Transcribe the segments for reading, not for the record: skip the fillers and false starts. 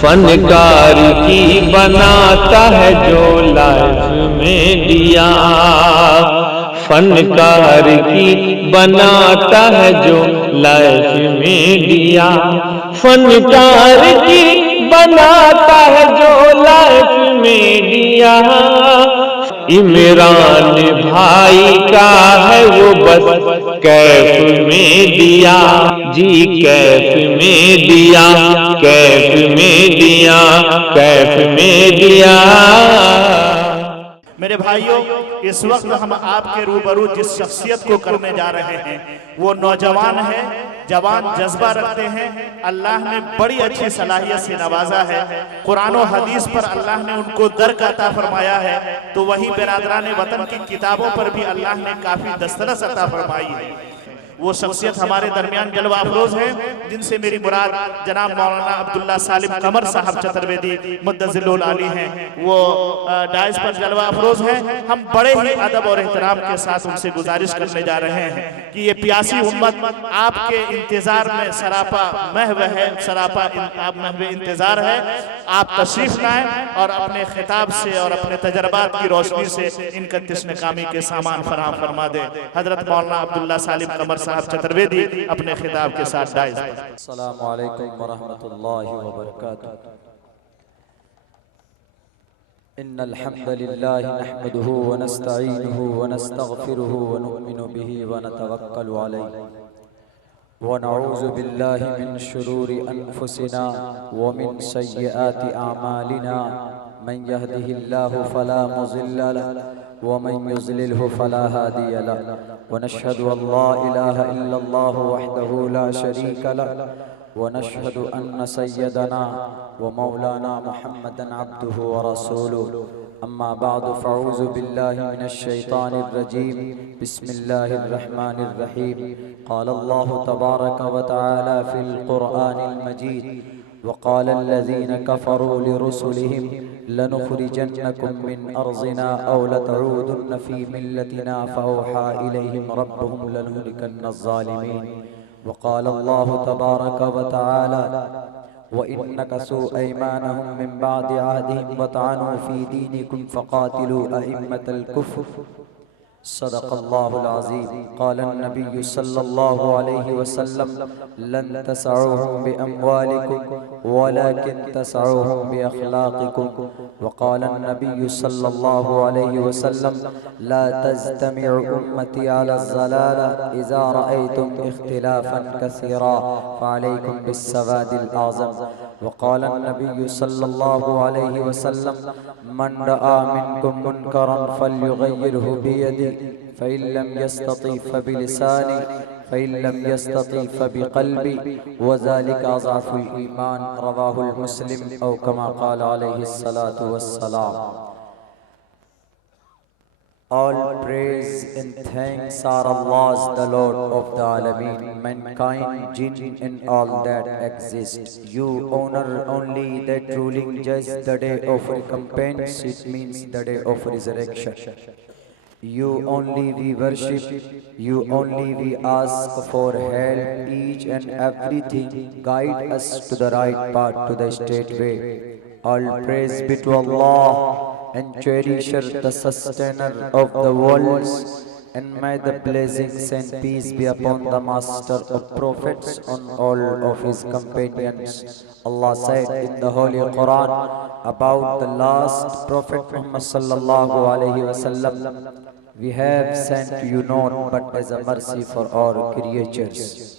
फनकार की बनाता है जो लाइफ में दिया, फनकार की बनाता है जो लाइफ में दिया, फनकार की बनाता है जो लाइफ में दिया। इमरान भाई का है वो बस कैफ में दिया जी, कैफ में दिया, कैफ में दिया, कैफ में दिया। मेरे भाइयों, इस वक्त हम आपके रूबरू जिस शख्सियत को करने जा रहे हैं वो नौजवान है, जवान जज्बा रखते हैं, अल्लाह ने बड़ी अच्छी सलाहियत से नवाजा है, कुरान और हदीस पर अल्लाह ने उनको दर्क अता फरमाया है, तो वही बिरादरान वतन की किताबों पर भी अल्लाह ने काफी दस्तरस अता फरमाई है। वो शख्सियत हमारे दरमियान जलवा अफरोज है, जिनसे मेरी मुराद जनाब मौलाना अब्दुल्ला सालिम कमर साहब चतुर्वेदी मुद्दज़िलुल आली हैं। वो डाइस पर जलवा अफरोज हैं। हम बड़े ही अदब और एहतराम के साथ उनसे गुजारिश करने जा रहे हैं कि ये प्यासी उम्मत आपके इंतजार में सरापा महव है, सरापा महव इंतजार है। आप तशरीफ लाएं और अपने खिताब से और अपने तजर्बात की रोशनी से इनका तिश्नकामी के सामान फराहम फरमा दे। हजरत मौलाना अब्दुल्ला सालिम कमर साहब चतुर्वेदी अपने खिताब के साथ डाइस। अस्सलामु अलैकुम व रहमतुल्लाहि व बरकातुहू। इन्नल हम्दुलिल्लाहि नहमदुहु व नस्तईनुहु व नस्तगफिरुहु व नु'मिनु बिही व नतवक्कलु अलैहि व नऊज़ु बिल्लाहि मिन शुरूरि अनफुसिना व मिन सय्यिआति अमालिना। मन यहदिहिल्लाहु फला मुज़िल्ल लहु व मन युज़लिलहु फला हादिय लहु व नशहदु अल्ला इलाहा इल्लल्लाहु वहदहु ला शरीका लहु व नशहदु अन्न सय्यदना व मौलाना मुहम्मदन अब्दुहु व रसूलुहु। अम्मा बअदु फ़अऊज़ु बिल्लाहि मिनश शैतानिर रजीम। बिस्मिल्लाहिर रहमानिर रहीम। क़ाल अल्लाहु तबारक व तआला फ़िल क़ुरआनिल मजीद वक़ाल अल्लज़ीन कफ़रू लिरुसुलिहिम लनुख़रिजन्नकुम मिन अर्ज़िना औ लतऊदुन्न फ़ी मिल्लतिना फ़अौहा इलैहिम रब्बुहुम लनुहलिकन्न ज़ालिमीन। वक़ाल अल्लाहु तबारक व तआला व इन नकसू ऐमानहुम मिन बअदि अहदिहिम व तअनू फ़ी दीनिकुम फ़क़ातिलू अइम्मतल कुफ़्र। सदक़ल्लाहुल अज़ीम। क़ाल अन्नबिय्यु सल्लल्लाहु अलैहि वसल्लम लन तसअहुम बिअम्वालिकुम वलाकिन तसअहुम बिअख़लाक़िकुम। वक़ाल अन्नबिय्यु सल्लल्लाहु अलैहि वसल्लम ला तज्तमिउ उम्मती अला ज़लाला इज़ा रअयतुम इख्तिलाफ़न कसीरा फ़अलैकुम बिस्सवादिल आज़म। वक़ाल अन्नबिय्यु सल्लल्लाहु अलैहि वसल्लम मन रआ मिनकुम मुनकरन फ़ल्युग़य्यिरहु बियदिही फ़इन लम यस्तति फ़बिलिसानिही फ़इन लम यस्तति फ़बिक़ल्बिही व ज़ालिका अज़अफ़ुल ईमान। रवाहुल मुस्लिम औ कमा क़ाल अलैहिस्सलातु वस्सलाम। All praise and thanks are Allah's, the Lord of the Alameen, mankind, jinn and all that exist. You honor only that ruling judge, the day of recompense, it means the day of resurrection. You only we worship, you only we ask for help, each and everything guide us to the right path, to the straight way. All praise be to Allah and cherisher, the sustainer of the worlds, and may the blessings and peace be upon the master of prophets on all of his companions. Allah said in the Holy Quran about the last prophet Muhammad sallallahu alaihi wasallam, we have sent you not but as a mercy for all creatures.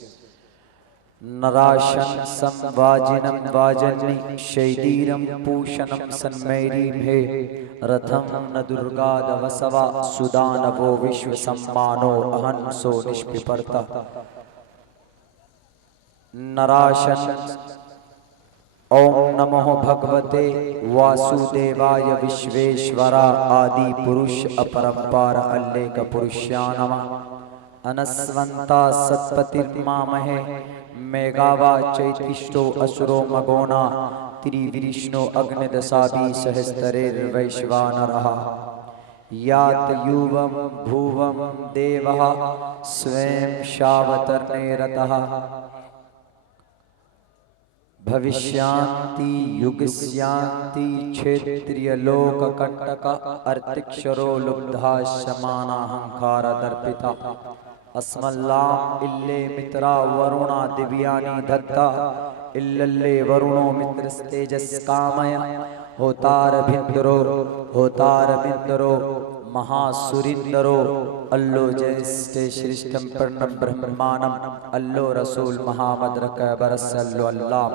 Narashan samvajinam vajani shaidiram pushanam sanmairim he ratham na durgada vasava sudana vo vishwa sammano ahanso nishpiparta. Narashan ओम नमो भगवते वासुदेवाय विश्वेश्वरा आदि पुरुष अपरंपार अल्लेख पुरुष्यानम अनस्वंता सत्पतिर्मामहे मेघावा चैतिष्ठो असुरो मगोना त्रिविष्णु अग्निदशाभि सहस्रेर्वैश्वानरः यात युवम भुवम देवः स्वयं शावतर्णे रतः भविष्यांति युगस्यांति क्षेत्रीय लोक कंटक अर्तिक्षरो लुब्धा शमानाहंकार दर्पिता अस्मल्लाम इल्ले मित्रा वरुणा दिव्यानि दत्ता इल्लल्ले वरुणो मित्रस्तेजस कामय होतार भिंदरो महासुरिंदरो अल्लो जयस्ते श्रेष्ठम पर्णम ब्रह्माणम अल्लो रसूल महामद्र कैबरस अल्लो अल्लाम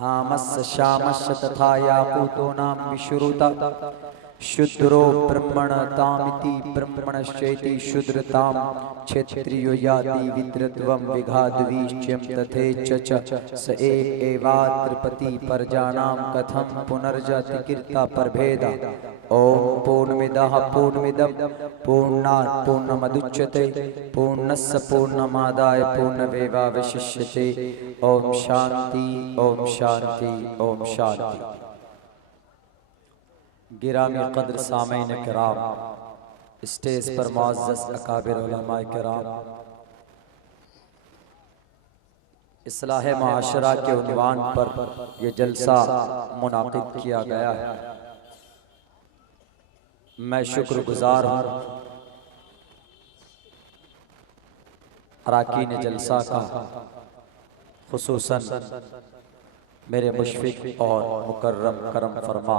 हामस्य शामस्य तथा याकूतो नाम विशुरुता शुद्रो ब्रह्मण तामिति ब्रह्मणश्चेति शुद्रताम क्षेत्रियो याति विद्रत्वं विघाद्वीच्यं तथेच स एवात्रपति परजानां कथं पुनर्जाति कीर्ता परभेदा ओम पूर्णमिदः पूर्णमिदं पूर्णात् पूर्णमुदच्यते पूर्णस्य पूर्णमादाय पूर्णमेवावशिष्यते ओम शांति ओम शांति ओम शांति। गिरामी क़द्र सामीन किराम, स्टेज पर मुअज़्ज़ज़ अकाबिर उलमाए किराम, इस्लाह मुआशरा के उन्वान पर यह जलसा मुनाक़िद किया गया है। मैं शुक्रगुजार हूँ अराकीन जलसा का, खुसूसन मेरे मुशफ़िक़ और मुकर्रम करम फरमा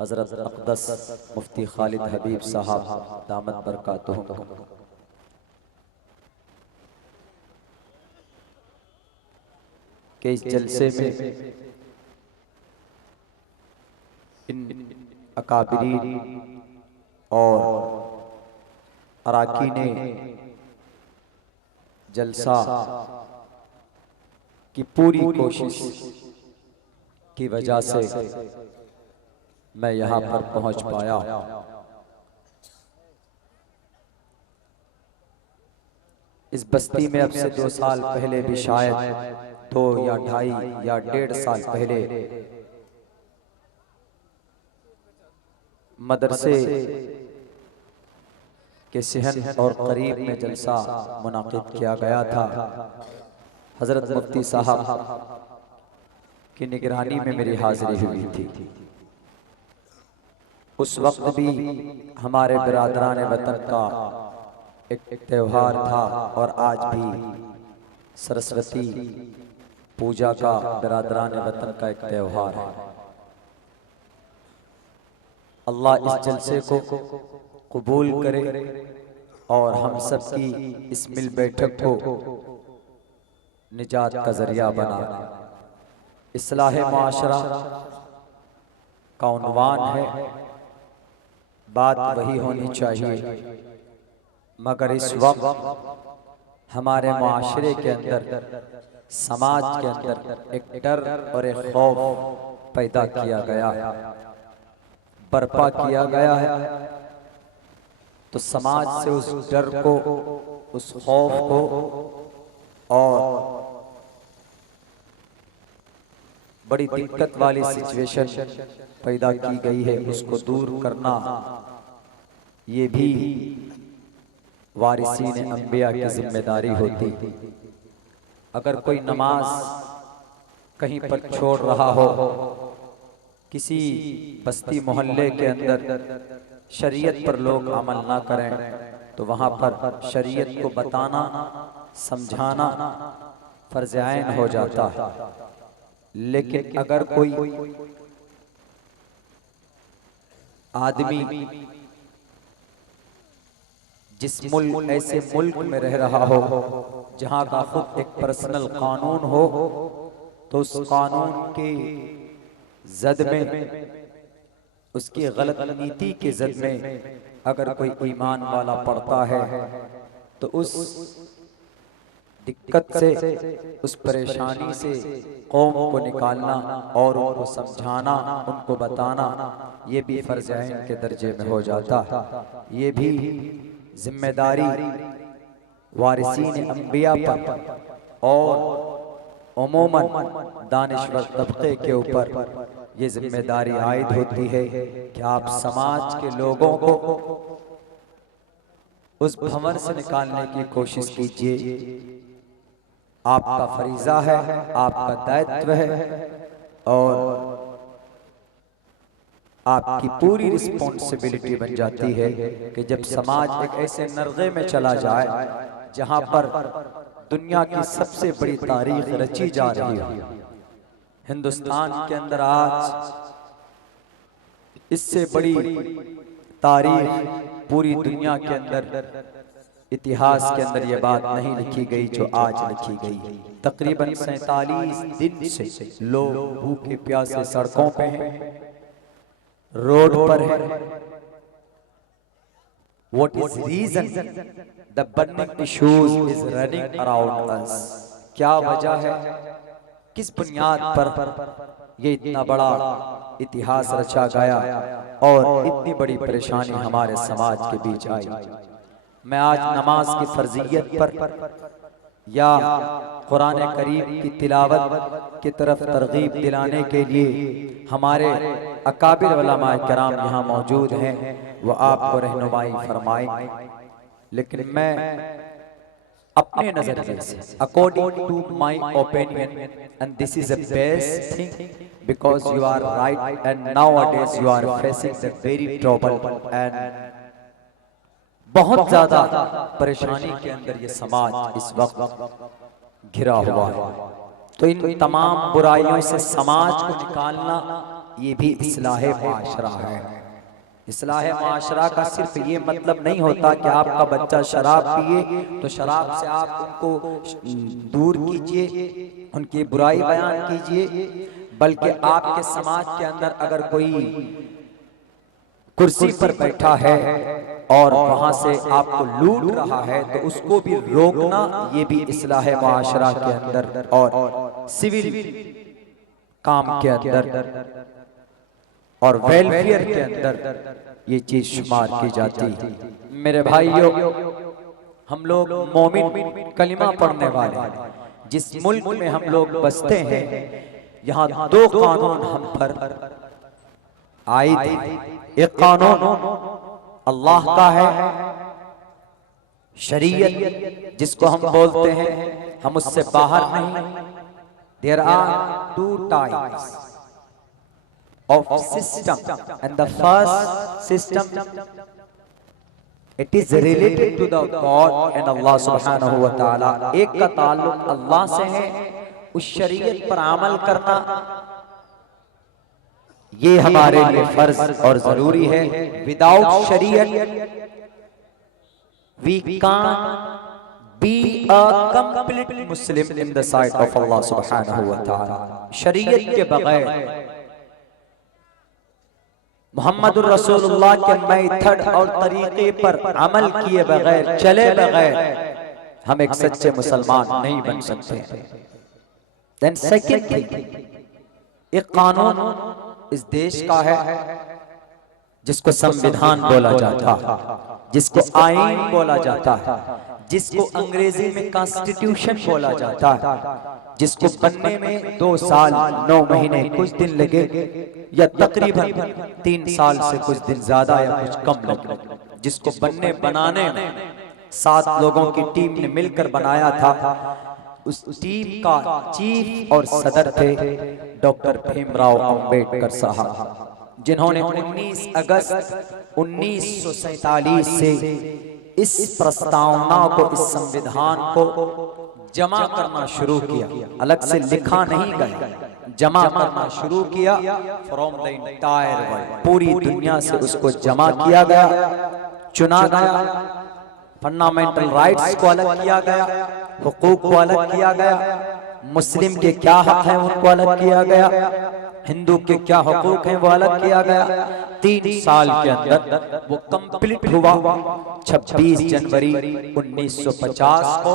हज़रत अक़दस मुफ्ती खालिद हबीब साहब दामत बरकातुहुम को के इस जलसे में इन अकाबिरीन और अराकीने जलसा की पूरी कोशिश की वजह से मैं यहाँ पर पहुँच पाया। इस बस्ती में अब से 2 साल पहले भी शायद 2 या 2.5 या 1.5 साल पहले मदरसे के सहन और करीब में जलसा मुनाक़िद किया गया था। हज़रत मुफ्ती साहब की निगरानी में मेरी हाज़िरी हुई थी। उस वक्त भी हमारे बिरादरान वतन का एक त्यौहार था और आज भी सरस्वती पूजा का बिरादरान वतन का एक त्यौहार है। अल्लाह इस जलसे को कबूल करे और हम सब की इस मिल बैठक को निजात का जरिया बना। इस्लाह मुआशरा का उन्वान है, बात वही होनी चाहिए, मगर इस वक्त हमारे मुआशरे के अंदर, समाज के अंदर एक डर और एक खौफ पैदा किया गया है, बर्पा किया गया है। तो समाज से उस डर को, उस खौफ को और बड़ी दिक्कत वाली सिचुएशन पैदा की गई है, उसको दूर करना ये भी वारिसीन अंबिया की जिम्मेदारी होती। अगर कोई नमाज कहीं पर छोड़ रहा हो, किसी बस्ती मोहल्ले के अंदर शरीयत पर लोग अमल ना करें, तो वहां पर शरीयत को बताना, समझाना फर्ज ऐन हो जाता है। लेकिन अगर कोई आदमी जिस मुल्क, ऐसे मुल्क में रह रहा हो जहां का खुद एक पर्सनल कानून हो, तो उस कानून के जद में, उसकी गलत नीति के जद में अगर कोई ईमान वाला पड़ता है, तो उस दिक्कत से, उस परेशानी से कौम को निकालना और उनको समझाना, उनको बताना, ये भी फर्ज ऐन के दर्जे में हो जाता है। ये भी जिम्मेदारी वारिसीन अंबिया पर और उमूमन दानिश्वर तबके के ऊपर ये जिम्मेदारी आयद होती है कि आप समाज के लोगों को उस भंवर से निकालने की कोशिश कीजिए आपका फरीजा है, आपका दायित्व है और आपकी पूरी रिस्पॉन्सिबिलिटी बन जाती है कि जब समाज एक ऐसे नरगे में चला जाए जहां पर दुनिया की सबसे बड़ी तारीख रची जा रही है। हिंदुस्तान के अंदर आज इससे बड़ी तारीख पूरी दुनिया के अंदर इतिहास के अंदर यह बात नहीं लिखी गई जो आज लिखी गई। तकरीबन 47 दिन से लोग भूखे प्यासे सड़कों पे हैं, रोड पर है। What is reason the burning issues is running around us? क्या वजह है, किस बुनियाद पर ये इतना बड़ा इतिहास रचा गया और इतनी बड़ी परेशानी हमारे समाज के बीच आई। मैं आज नमाज की फर्जियत पर या कुरान करीम की तिलावत की तरफ तरगीब दिलाने के लिए हमारे अकाबिर उलमा किराम यहाँ मौजूद हैं, वो आपको रहनुमाई फरमाएंगे। लेकिन मैं अपने नजरिए से, according to my opinion, and this is the best thing because you are right and nowadays you are facing the very trouble and बहुत ज्यादा परेशानी के अंदर ये समाज इस वक्त घिरा हुआ है। तो इन तमाम बुराइयों से समाज को निकालना ये भी इस्लाहे माशरा है। इस्लाहे माशरा का सिर्फ ये मतलब नहीं होता कि आपका बच्चा शराब पिए तो शराब से आप उनको दूर कीजिए, उनकी बुराई बयान कीजिए, बल्कि आपके समाज के अंदर अगर कोई कुर्सी पर बैठा है और वहां से आपको लूट रहा है तो उसको भी रोकना, ये भी इस्लाह माशरा के अंदर और सिविल काम के अंदर और वेलफेयर के अंदर ये चीज शुमार की जाती है। मेरे भाइयों, हम लोग मोमिन कलिमा पढ़ने वाले जिस मुल्क में हम लोग बसते हैं, यहाँ दो कानून हम पर आए थे। एक कानून अल्लाह का है, शरीयत जिसको हम बोलते हैं, हम उससे बाहर नहीं। There are two types of system and the first system it is related to the God and Allah सुब्हानहू व तआला। एक का ताल्लुक अल्लाह से है, उस शरीयत पर अमल करना ये हमारे लिए फर्ज और जरूरी है। विदाउट शरीयत we can't be a complete Muslim in the sight of Allah सुब्हानहू व तआला। शरीयत के बगैर, मोहम्मद रसूलुल्लाह के मेथड और तरीके पर अमल किए बगैर, चले बगैर हम एक सच्चे मुसलमान नहीं बन सकते। देन सेकंड थिंग, एक कानून इस देश का है जिसको संविधान बोला जाता है, जिसको आईन बोला जाता है, जिसको अंग्रेजी में कॉन्स्टिट्यूशन बोला जाता है, जिसको बनने में 2 साल 9 महीने कुछ दिन लगे या तकरीबन 3 साल से कुछ दिन ज्यादा या कुछ कम लगे, जिसको बनाने में 7 लोगों की टीम ने मिलकर बनाया था। उस टीम का चीफ और सदर थे डॉक्टर भीमराव अंबेडकर साहब, जिन्होंने 19 अगस्त 1947 से इस प्रस्तावना को, इस संविधान को जमा करना शुरू किया। अलग से लिखा नहीं गया, जमा करना शुरू किया। फ्रॉम द एंटायर वर्ल्ड, पूरी दुनिया से उसको जमा किया गया, चुना गया। फंडामेंटल राइट्स को अलग किया गया, हुकूक को अलग किया गया, मुस्लिम के क्या हक हैं उनको अलग किया गया, हिंदू के क्या हुकूक हैं वो अलग किया गया। 3 साल के अंदर वो कंप्लीट हुआ। 26 जनवरी 1950 को,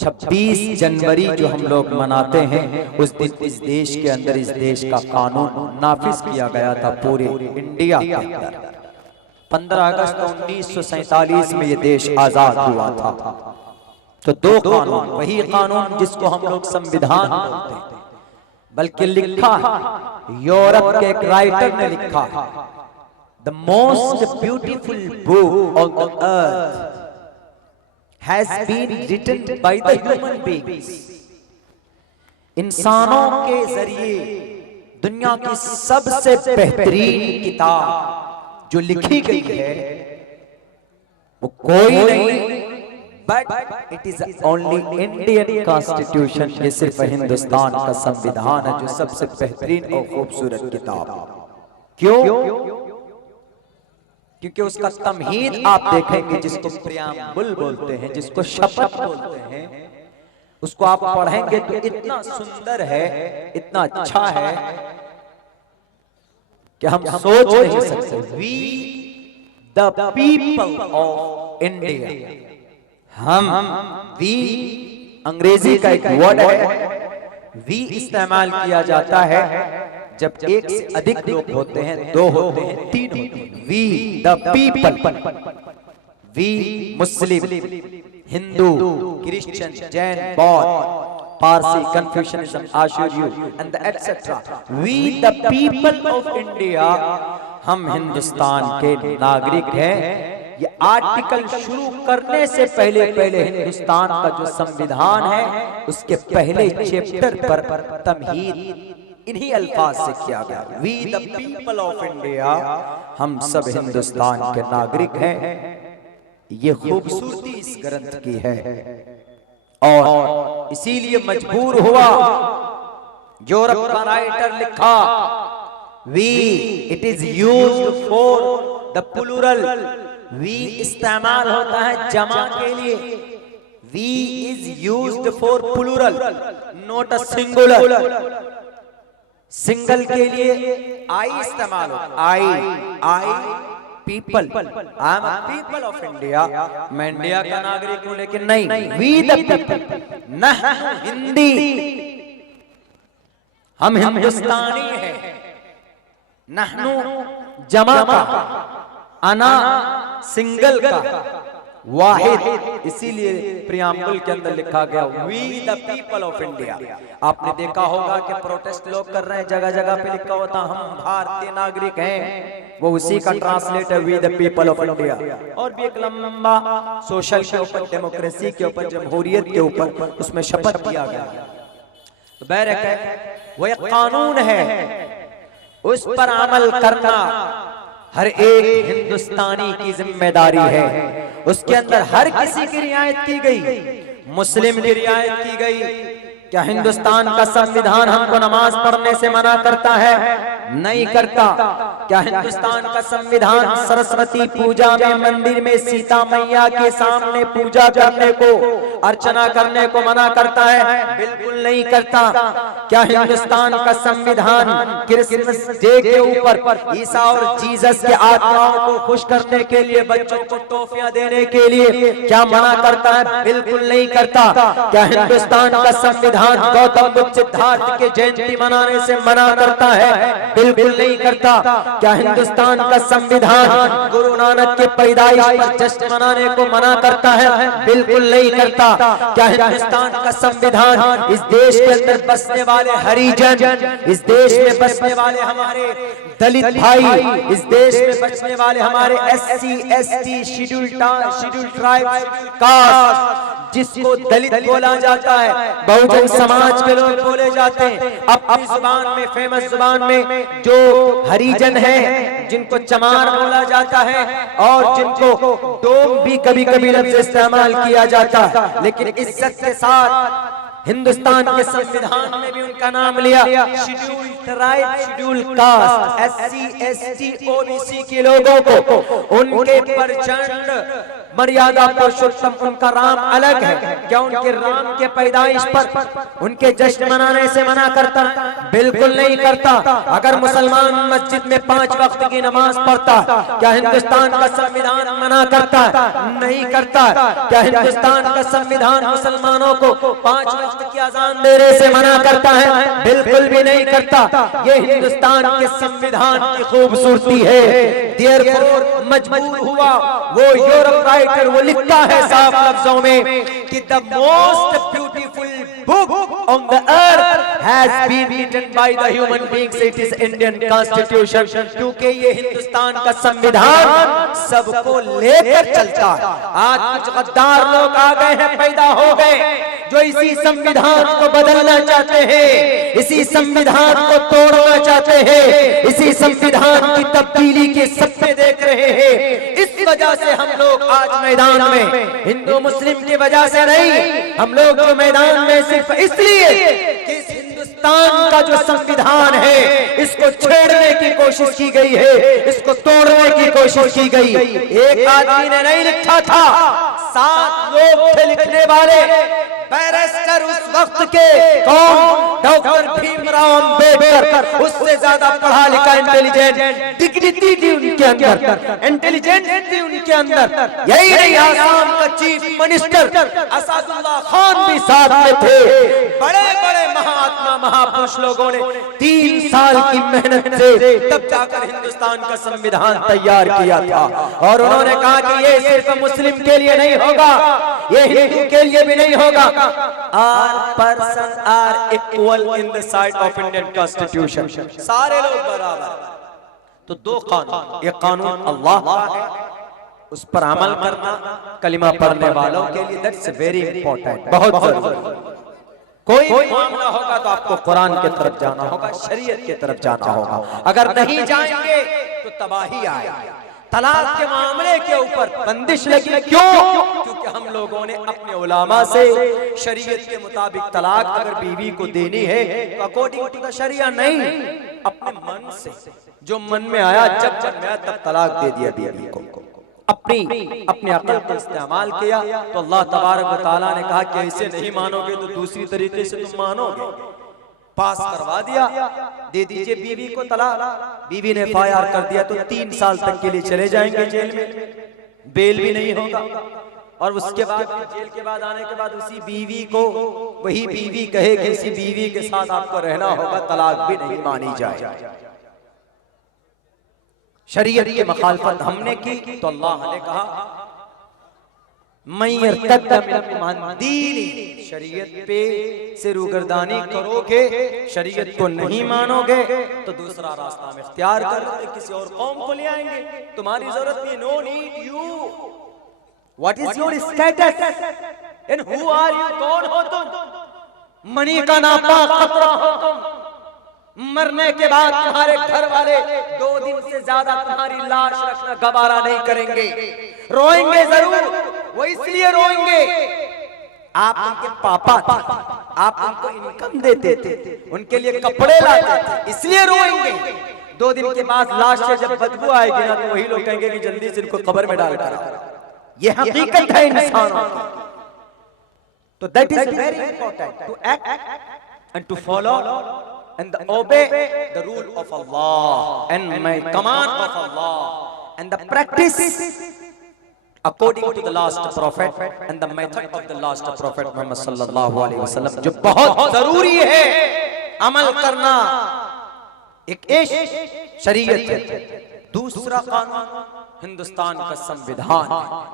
26 जनवरी जो हम लोग मनाते हैं, उस दिन इस देश के अंदर, इस देश का कानून नाफिज किया गया था पूरे इंडिया के अंदर। 15 अगस्त 1947 में ये देश आजाद हुआ था। तो 2 कानून, वही कानून जिसको हम लोग संविधान बोलते हैं, बल्कि लिखा है यूरोप के एक राइटर ने लिखा है, the most beautiful book on the earth has been written by the human beings इंसानों के जरिए दुनिया की सबसे बेहतरीन किताब जो लिखी गई है वो कोई नहीं but it is only Indian constitution. ये सिर्फ हिंदुस्तान का संविधान है जो सबसे बेहतरीन और खूबसूरत किताब। क्यों? क्योंकि उसका तमहीद आप देखेंगे, जिसको प्रियम्बल बोलते हैं, जिसको शपथ बोलते हैं, उसको आप पढ़ेंगे तो इतना सुंदर है, इतना अच्छा है कि हम सोच नहीं सकते। We the people of India, हम वी अंग्रेजी का एक वर्ड है, वी इस्तेमाल किया जाता है जब एक से अधिक लोग होते हैं, दो होते हैं, तीन होते हैं। We the people, we Muslim, Hindu, Christian, Jain, बौद्ध, पारसी, कन्फ्यूशनिज्म, आशुरियू and et cetera. We the people of India, हम हिंदुस्तान के नागरिक हैं। ये आर्टिकल शुरू करने से पहले हिंदुस्तान का जो संविधान है उसके पहले चैप्टर पर तमहीद इन्हीं अल्फाज से किया गया, we the people of India, हम सब हिंदुस्तान के नागरिक हैं। ये खूबसूरती इस ग्रंथ की है और इसीलिए मजबूर हुआ यूरोप का राइटर लिखा, we it is used for the plural, we इस्तेमाल होता है जमा के लिए, we is used for plural not a singular. Single के लिए आई इस्तेमाल होता, I people, I am people of India, मैं इंडिया का नागरिक हूं, लेकिन नहीं, वी द पीपल, न हिंदी, हम हिंदुस्तानी हैं, नहनु जमा का, अना सिंगल का, वाहिद। इसीलिए प्रियम्बल के अंदर लिखा गया we the people of India. आपने देखा होगा कि प्रोटेस्ट लोग कर रहे हैं, जगह जगह पे लिखा होता हम भारतीय नागरिक हैं, वो उसी का ट्रांसलेट है we the people of India. और भी एक लंबा सोशल के ऊपर, डेमोक्रेसी के ऊपर, जमहूरियत के ऊपर उसमें शपथ किया गया। तो बैरक है, वो एक कानून है, उस पर अमल करना हर एक हिंदुस्तानी की जिम्मेदारी है। उसके अंदर हर किसी की रियायत की गई, मुस्लिम की रियायत की गई। क्या हिंदुस्तान का संविधान हमको नमाज पढ़ने से मना करता है? नहीं करता। क्या हिंदुस्तान का संविधान सरस्वती पूजा में मंदिर में सीता मैया के सामने पूजा करने को, अर्चना करने को मना करता है? बिल्कुल नहीं करता। क्या हिंदुस्तान का संविधान क्रिसमस डे के ऊपर ईसा और जीसस के आत्माओं को खुश करने के लिए, बच्चों को टॉफियां देने के लिए क्या मना करता है? बिल्कुल नहीं करता। क्या हिंदुस्तान का संविधान गौतम बुद्ध सिद्धार्थ के जयंती मनाने से मना करता है? बिल्कुल नहीं करता। क्या हिंदुस्तान का संविधान गुरु नानक के पैदाइश पर जश्न मनाने को मना करता है? बिल्कुल नहीं करता। क्या हिंदुस्तान का संविधान इस देश के अंदर बसने वाले हरिजन, इस देश में बसने वाले हमारे दलित भाई, इस देश में बसने वाले हमारे SC ST schedule tribe caste, जिसको दलित बोला जाता है, बहुजन समाज के लोग बोले जाते हैं, अपनी जुबान में, फेमस जुबान में, जो हरिजन है जिनको चमार बोला जाता है और जिनको डोम भी कभी कभी लफ्ज़ इस्तेमाल किया जाता है, लेकिन इज्जत के साथ हिंदुस्तान के संविधान में भी उनका नाम लिया। Schedule tribe, schedule caste, SC ST OBC के लोगों को उनके प्रचंड मर्यादा पुरुषोत्तम उनका राम अलग है। क्या उनके राम के पैदाइश पर उनके जश्न मनाने से मना करता? बिल्कुल नहीं करता। अगर मुसलमान मस्जिद में 5 वक्त की नमाज पढ़ता, क्या हिंदुस्तान का संविधान मना करता? नहीं करता। क्या हिंदुस्तान का संविधान मुसलमानों को 5 वक्त की अजान देने से मना करता है? बिल्कुल भी नहीं करता। ये हिंदुस्तान के संविधान की खूबसूरती है। देयरफॉर मजबूर हुआ वो यूरोप राइटर, वो लिखता है साफ लफ्जों में कि the most beautiful book on the earth has been written by the human beings, it is Indian constitution. क्योंकि ये हिंदुस्तान का संविधान सबको लेकर चलता। आज कुछ गद्दार लोग आ गए हैं, पैदा हो गए, जो इसी संविधान को बदलना चाहते हैं, इसी संविधान को तोड़ना चाहते हैं, इसी संविधान की तब्दीली के सपने देख रहे हैं। इस वजह से हम लोग आज मैदान में, हिंदू मुस्लिम की वजह से नहीं, हम लोग जो मैदान में सिर्फ इसलिए कि इस हिंदुस्तान का जो संविधान है इसको छेड़ने की कोशिश की गई है, इसको तोड़ने की कोशिश की गई। एक आदमी ने नहीं लिखा था, 7 लोग थे लिखने वाले। बैरिस्टर उस वक्त के कौन? डॉक्टर भीमराव अंबेडकर। उससे ज्यादा पढ़ा लिखा, इंटेलिजेंट, डिग्निटी थी उनके अंदर, इंटेलिजेंस थी उनके अंदर। यही नहीं, आसाम का चीफ मिनिस्टर असदुल्ला खान भी साथ में थे। बड़े बड़े महात्मा महापुरुष लोगों ने 3 साल की मेहनत से तब जाकर हिंदुस्तान का संविधान तैयार किया था। और उन्होंने कहा कि ये सिर्फ मुस्लिम के लिए नहीं होगा, ये हिंदू के लिए भी नहीं होगा। All persons are equal in the sight of Indian Constitution. सारे लोग बराबर। तो 2 कानून, एक कानून अल्लाह का है, उस पर अमल करना कलिमा पढ़ने वालों के लिए, दैट्स वेरी इंपॉर्टेंट, बहुत जरूरी। कोई मामला होगा तो आपको कुरान की तरफ जाना होगा, शरीयत की तरफ जाना होगा। अगर नहीं जाएंगे तो तबाही आएगी। तलाक के मामले के ऊपर बंदिश लगी, क्यों? क्योंकि हम लोगों ने अपने उलामा से शरीयत के मुताबिक तलाक अगर बीवी को देनी है तो अकॉर्डिंग टू द शरिया नहीं, अपने मन से, जो मन में आया, जब मैं तब तलाक दे दिया बीवी को। अपनी अकल का इस्तेमाल किया तो अल्लाह तबारक व तआला ने कहा कि ऐसे नहीं मानोगे तो दूसरी तरीके से तुम मानोगे। पास करवा दिया, दे दीजिए बीवी को तलाक। बीवी ने फायर कर दिया तो 3 साल तक के लिए चले जाएंगे जेल में, बेल भी नहीं होगा। और उसके बाद जेल के बाद आने के बाद उसी बीवी को वही बीवी कहे कि इसी बीवी के साथ आपको रहना होगा, तलाक भी नहीं मानी जाए। शरीयत की मुखालफत हमने की तो अल्लाह ने कहा शरीयत पे से रूगर्दानी करोगे, शरीयत को नहीं मानोगे तो दूसरा रास्ता में इख्तियार कर लो, किसी और कौम को ले आएंगे, तुम्हारी जरूरत नहीं। No need you, what is your status and who are you? कौन हो तुम? मनी का नापाक खतरा हो तुम। मरने के बाद तुम्हारे घर वाले 2 दिन से ज्यादा तुम्हारी लाश रखना गवारा नहीं करेंगे, रोएंगे जरूर। वो इसलिए रोएंगे, आप उनके पापा थे, आप उनको इनकम देते थे, उनके लिए कपड़े लाते थे, इसलिए रोएंगे। 2 दिन के बाद लाश से जब बदबू आएगी ना तो वही लोग कहेंगे कि जल्दी से इनको कब्र में डाल कर। ये हकीकत है इंसानों की। तो that is very important to act and to follow and obey the rule of Allah and my command of Allah and the practice according to the last prophet and the method of the last prophet Muhammad sallallahu alaihi wasallam, जो बहुत जरूरी है अमल करना। एक शरीयत है, दूसरा कानून हिंदुस्तान का संविधान।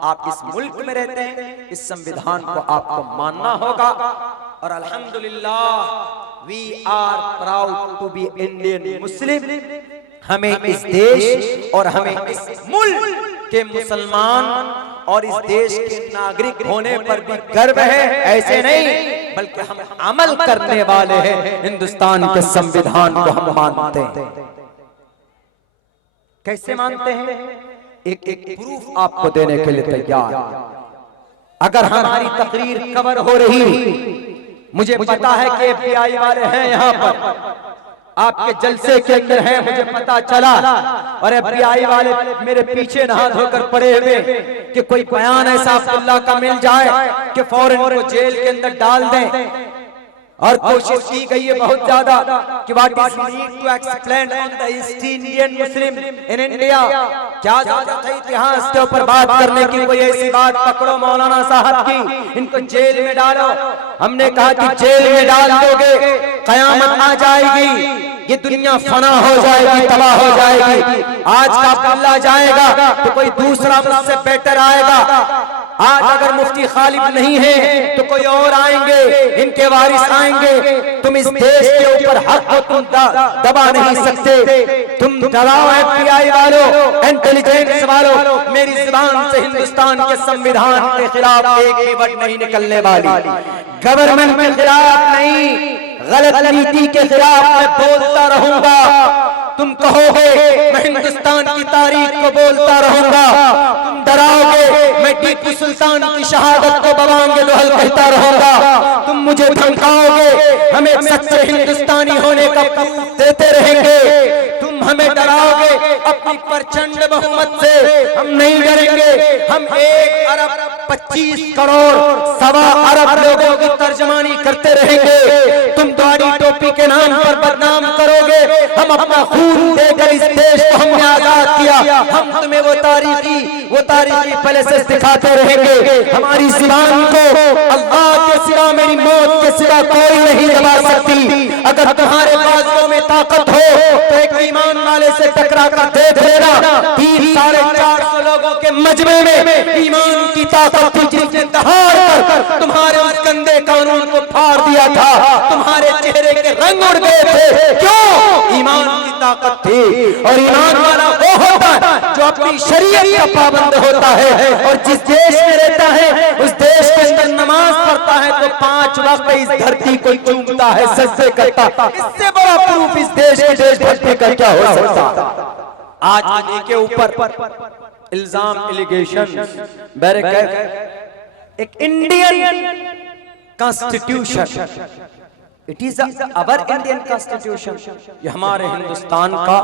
आप इस मुल्क में रहते हैं, इस संविधान को आपको मानना होगा। और अल्हम्दुलिल्लाह we are proud to be Indian Muslim। हमें इस देश और हमें इस मुल्क के मुसलमान और इस देश के नागरिक होने पर भी गर्व है। ऐसे नहीं, बल्कि हम अमल करने वाले हैं, हिंदुस्तान के संविधान को हम मानते हैं। कैसे मानते हैं? एक प्रूफ आपको देने के लिए तैयार। अगर हमारी तकरीर कवर हो रही, मुझे पता है कि FBI वाले हैं यहाँ पर, आपके जलसे के अंदर हैं, मुझे पता चला। और FBI वाले मेरे पीछे नहा धोकर पड़े हुए कि कोई बयान ऐसा अब्दुल्ला का मिल जाए कि फौरन को जेल के अंदर डाल दें। और कोशिश की गई है बहुत ज्यादा कि what is need to explain on the east Indian Muslim in India. क्या जरूरत है इतिहास के ऊपर बात करने की? कोई ऐसी बात पकड़ो मौलाना साहब की, इनको जेल में डालो। हमने कहा कि जेल में डाल दोगे कयामत आ जाएगी, ये दुनिया फना हो जाएगी, तबाह हो जाएगी। आज का अब्दुल्ला जाएगा तो कोई दूसरा मुझसे बेटर आएगा। आज अगर मुफ्ती खालिद नहीं है तो कोई और आएंगे, इनके वारिस आएंगे। तुम इस देश के ऊपर हक को तुम दबा नहीं सकते। तुम तुम डराओ FBI वालों, इंटेलिजेंस वालों, मेरी जुबान से हिंदुस्तान के संविधान के खिलाफ एक भी वर्ड नहीं निकलने वाली। गवर्नमेंट के खिलाफ नहीं, गलत नीति के खिलाफ मैं बोलता रहूंगा। तुम कहोगे मैं हिंदुस्तान की तारीख को बोलता रहूंगा, तुम डराओगे मैं टीपू सुल्तान की शहादत को बवांगे लोहल कहता रहूंगा, तुम मुझे धमकाओगे हमें सच्चे हिंदुस्तानी होने का प्रूफ देते रहेंगे, तुम हमें डराओगे अपनी प्रचंड बहुमत से, हम नहीं डरेंगे। हम 1 अरब 25 करोड़ 1.25 अरब लोगों की तर्जमानी करते रहेंगे। तुम दाढ़ी टोपी के नाम पर बदनाम करोगे, हम अपना खून देकर इस देश को हमने आजाद किया, हम तुम्हें वो तारीखी प्लेसेस दिखाते रहेंगे। हमारी जुबान को अल्लाह के सिवा, मेरी मौत के सिवा कोई नहीं दबा सकती। अगर तुम्हारे बाजुओं में ताकत हो तो एक ईमान वाले से टकरा कर देख लेना। 300-450 लोगों के मजमे में ईमान की ताकत थी, जिसने दहाड़ कर तुम्हारे उस गंदे कानून को फाड़ दिया था, तुम्हारे चेहरे के रंग उड़ गए थे। क्यों? ईमान की ताकत थी। और ईमान वाला वो होता है जो अपनी शरीयत का पाबंद होता है, और जिस देश में रहता है उस देश के अंदर नमाज पढ़ता है तो 5 वक्त इस धरती को चूमता है, सजदे करता। इससे बड़ा प्रूफ इस देश की देशभक्ति का क्या हो सकता? आज मोदी के ऊपर इल्जाम, एलिगेशन, एक Indian constitution, it is our Indian constitution, ये हमारे हिंदुस्तान का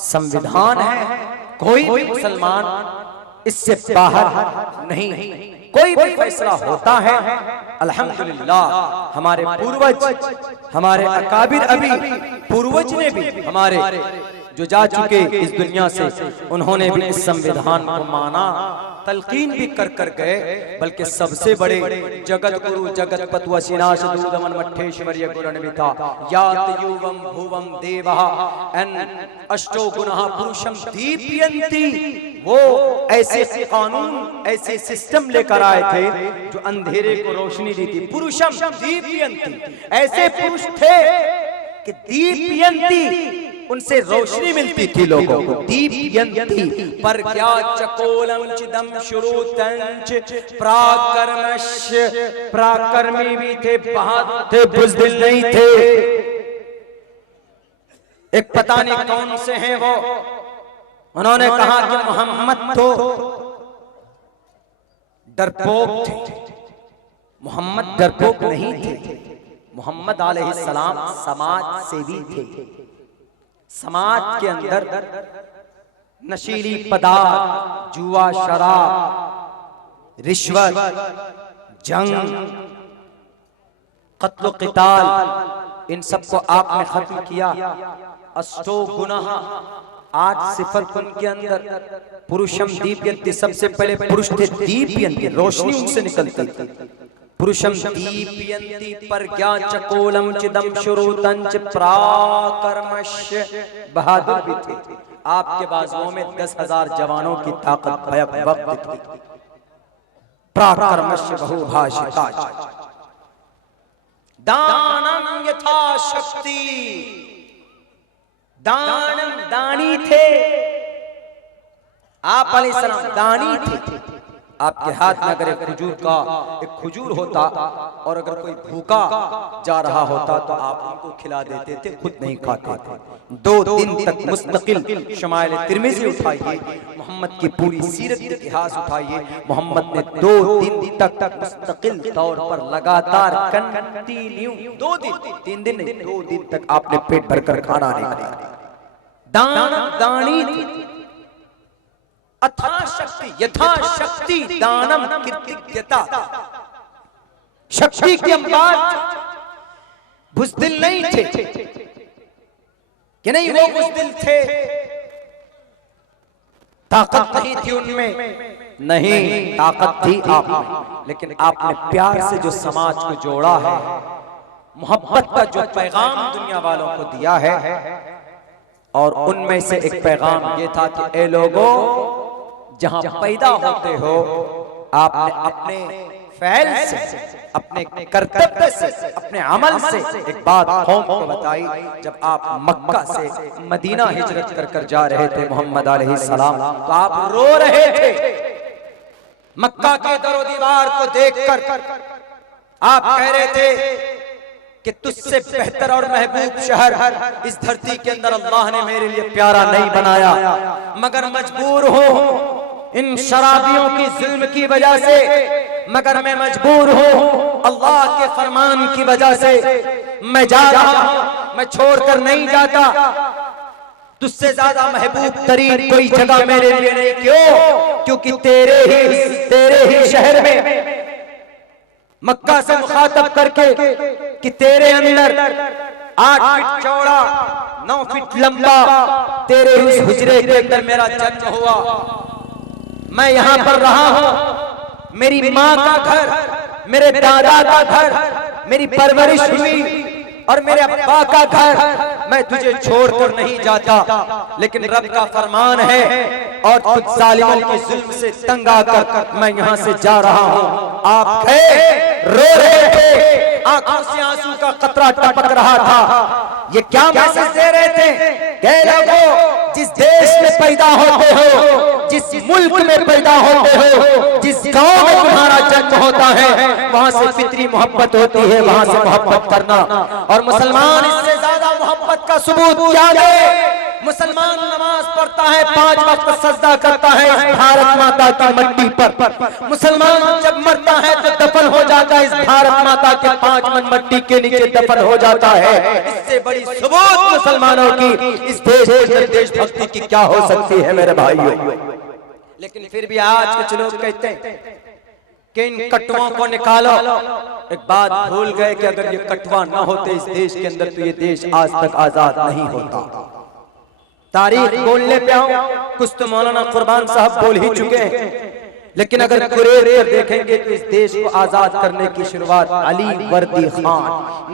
संविधान है। कोई भी मुसलमान इससे बाहर नहीं। कोई भी फैसला होता है, अल्हम्दुलिल्लाह हमारे पूर्वज, हमारे अकाबिर, अभी पूर्वज ने भी, हमारे जो जा चुके इस दुनिया से, उन्होंने भी इस संविधान को माना, तलकीन भी कर कर गए। बल्कि सबसे बड़े जगत गुरु जगत पतुवशिनाश दूदमन मठेश्वर्य गुणन्विता यात युवम भुवम देवः एन अष्टो गुणः पुरुषम दीप्यन्ति, वो ऐसे कानून, ऐसे सिस्टम लेकर आए थे जो अंधेरे को रोशनी दी थी। पुरुषम दीप्यन्ति, ऐसे पुरुष थे कि दीप्यन्ति, उनसे रोशनी मिलती थी लोगों को। दीप्यन्ति पर क्या चकोलम चिदम शुरुतंच प्राकर्मश, प्राकर्मी भी थे, बहादुर थे, बुज़दिल नहीं थे। एक पता नहीं कौन से हैं वो, उन्होंने कहा कि मोहम्मद तो डरपोक थे। मोहम्मद डरपोक नहीं थे, मोहम्मद अलैहिस्सलाम समाज सेवी थे। समाज के अंदर नशीली पदार्थ, जुआ, शराब, रिश्वत, जंग, कत्ल क़िताल, इन सबको आपने खत्म किया। अष्टो गुनाह, 8 सिफत उनके अंदर। पुरुषम दीप्यन्ति, सबसे पहले पुरुष थे दीप्यन्ति, रोशनी उनसे निकलती थी। पुरुषम दीप्यन्ति पर ज्ञा चकोलम चिदम शुरुतंच प्राकर्मश, बहादुर भी थे। आपके बाजुओं में 10,000 जवानों की ताकत भयक वक्त थी। प्राकर्मश बहुभाषिता, दानम यथाशक्ति, दानम दानी थे। आप अलैहिस्सलाम दानी थे। आपके हाथ में अगर एक खजूर होता और अगर कोई भूखा जा रहा होता तो आप उनको खिला देते थे, खुद नहीं खाते थे। 2 दिन तक मुस्तकिल शमाइल तिर्मिज़ी उठाइए, मोहम्मद की पूरी सीरत इतिहास उठाइए, मोहम्मद ने 2 दिन तक मुस्तकिल तौर पर लगातार कंटिन्यू 2 दिन, 3 दिन नहीं, 2 दिन तक आपने पेट भरकर खाना नहीं खाया। दानी थी। अथाशक्ति, यथाशक्ति दानम कृतज्ञता, शक्ति के अंबार, बुज़दिल नहीं थे कि नहीं, वो बुज़दिल थे। ताकत नहीं थी उनमें, नहीं, ताकत थी आप में, लेकिन आपने प्यार से जो समाज को जोड़ा है, मोहब्बत का जो पैगाम दुनिया वालों को दिया है, और उनमें से एक पैगाम ये था कि ए लोगों, जहां पैदा होते हो आपने अपने फैल से, अपने कर्तव्य से, अपने अमल से एक बात कौम को बताई। जब आप मक्का से मदीना हिजरत कर कर जा रहे थे मोहम्मद अलैहिस्सलाम, तो आप रो रहे थे। मक्का के दरो दीवार को देखकर आप कह रहे थे कि तुझसे बेहतर और महबूब शहर इस धरती के अंदर अल्लाह ने मेरे लिए प्यारा नहीं बनाया, मगर मजबूर हूं इन शराबियों की जुल्म की वजह से, मगर मैं मजबूर हूं अल्लाह के फरमान की वजह से मैं जा रहा हूं, मैं छोड़कर नहीं जाता। तुझसे ज्यादा महबूब तरीन कोई जगह मेरे लिए नहीं। क्यों? क्योंकि तेरे ही शहर में मक्का से मुखातब करके कि तेरे अंदर 8 फीट चौड़ा 9 फीट लंबा तेरे इस हुजरे के अंदर मेरा जन्म हुआ, मैं यहाँ पर रहा हूँ। मेरी माँ का घर, मेरे दादा का घर, मेरी परवरिश हुई और मेरे अब्बा का घर, मैं तुझे छोड़कर नहीं जाता। लेकिन रब का फरमान है और कुछ जालिमों की जुल्म से तंग आकर मैं यहाँ से जा रहा हूँ। आप गए, रो रहे थे, आंखों से आंसू का कतरा टपक रहा था। ये क्या मैसेज दे रहे थे? कह लोगों, जिस देश में पैदा होते हो, जिस मुल्क में पैदा होते हो, जिस गांव में तुम्हारा जन्म होता है, वहां से फितरी मोहब्बत होती है, वहां से मोहब्बत करना। और मुसलमान इससे ज्यादा मोहब्बत का सबूत क्या दे? मुसलमान नमाज पढ़ता है, 5 वक्त सजदा करता है इस भारत माता की मट्टी पर। मुसलमान जब मरता है तो दफन हो जाता है इस भारत माता के 5 मन मट्टी के नीचे दफन हो जाता है। इससे बड़ी सबूत मुसलमानों की इस देशभक्ति की क्या हो सकती है मेरे भाइयों? लेकिन फिर भी आज कुछ लोग कहते हैं कि इन कटुओं को निकालो। एक बात भूल गए कि अगर ये कटवा न होते इस देश के अंदर तो ये देश आज तक आजाद नहीं होता। तारीख बोलने पे आऊं, कुछ तो मौलाना कुर्बान साहब बोल ही चुके हैं, लेकिन अगर कुरेद कर देखेंगे तो इस देश को आजाद करने की शुरुआत अली वर्दी खान,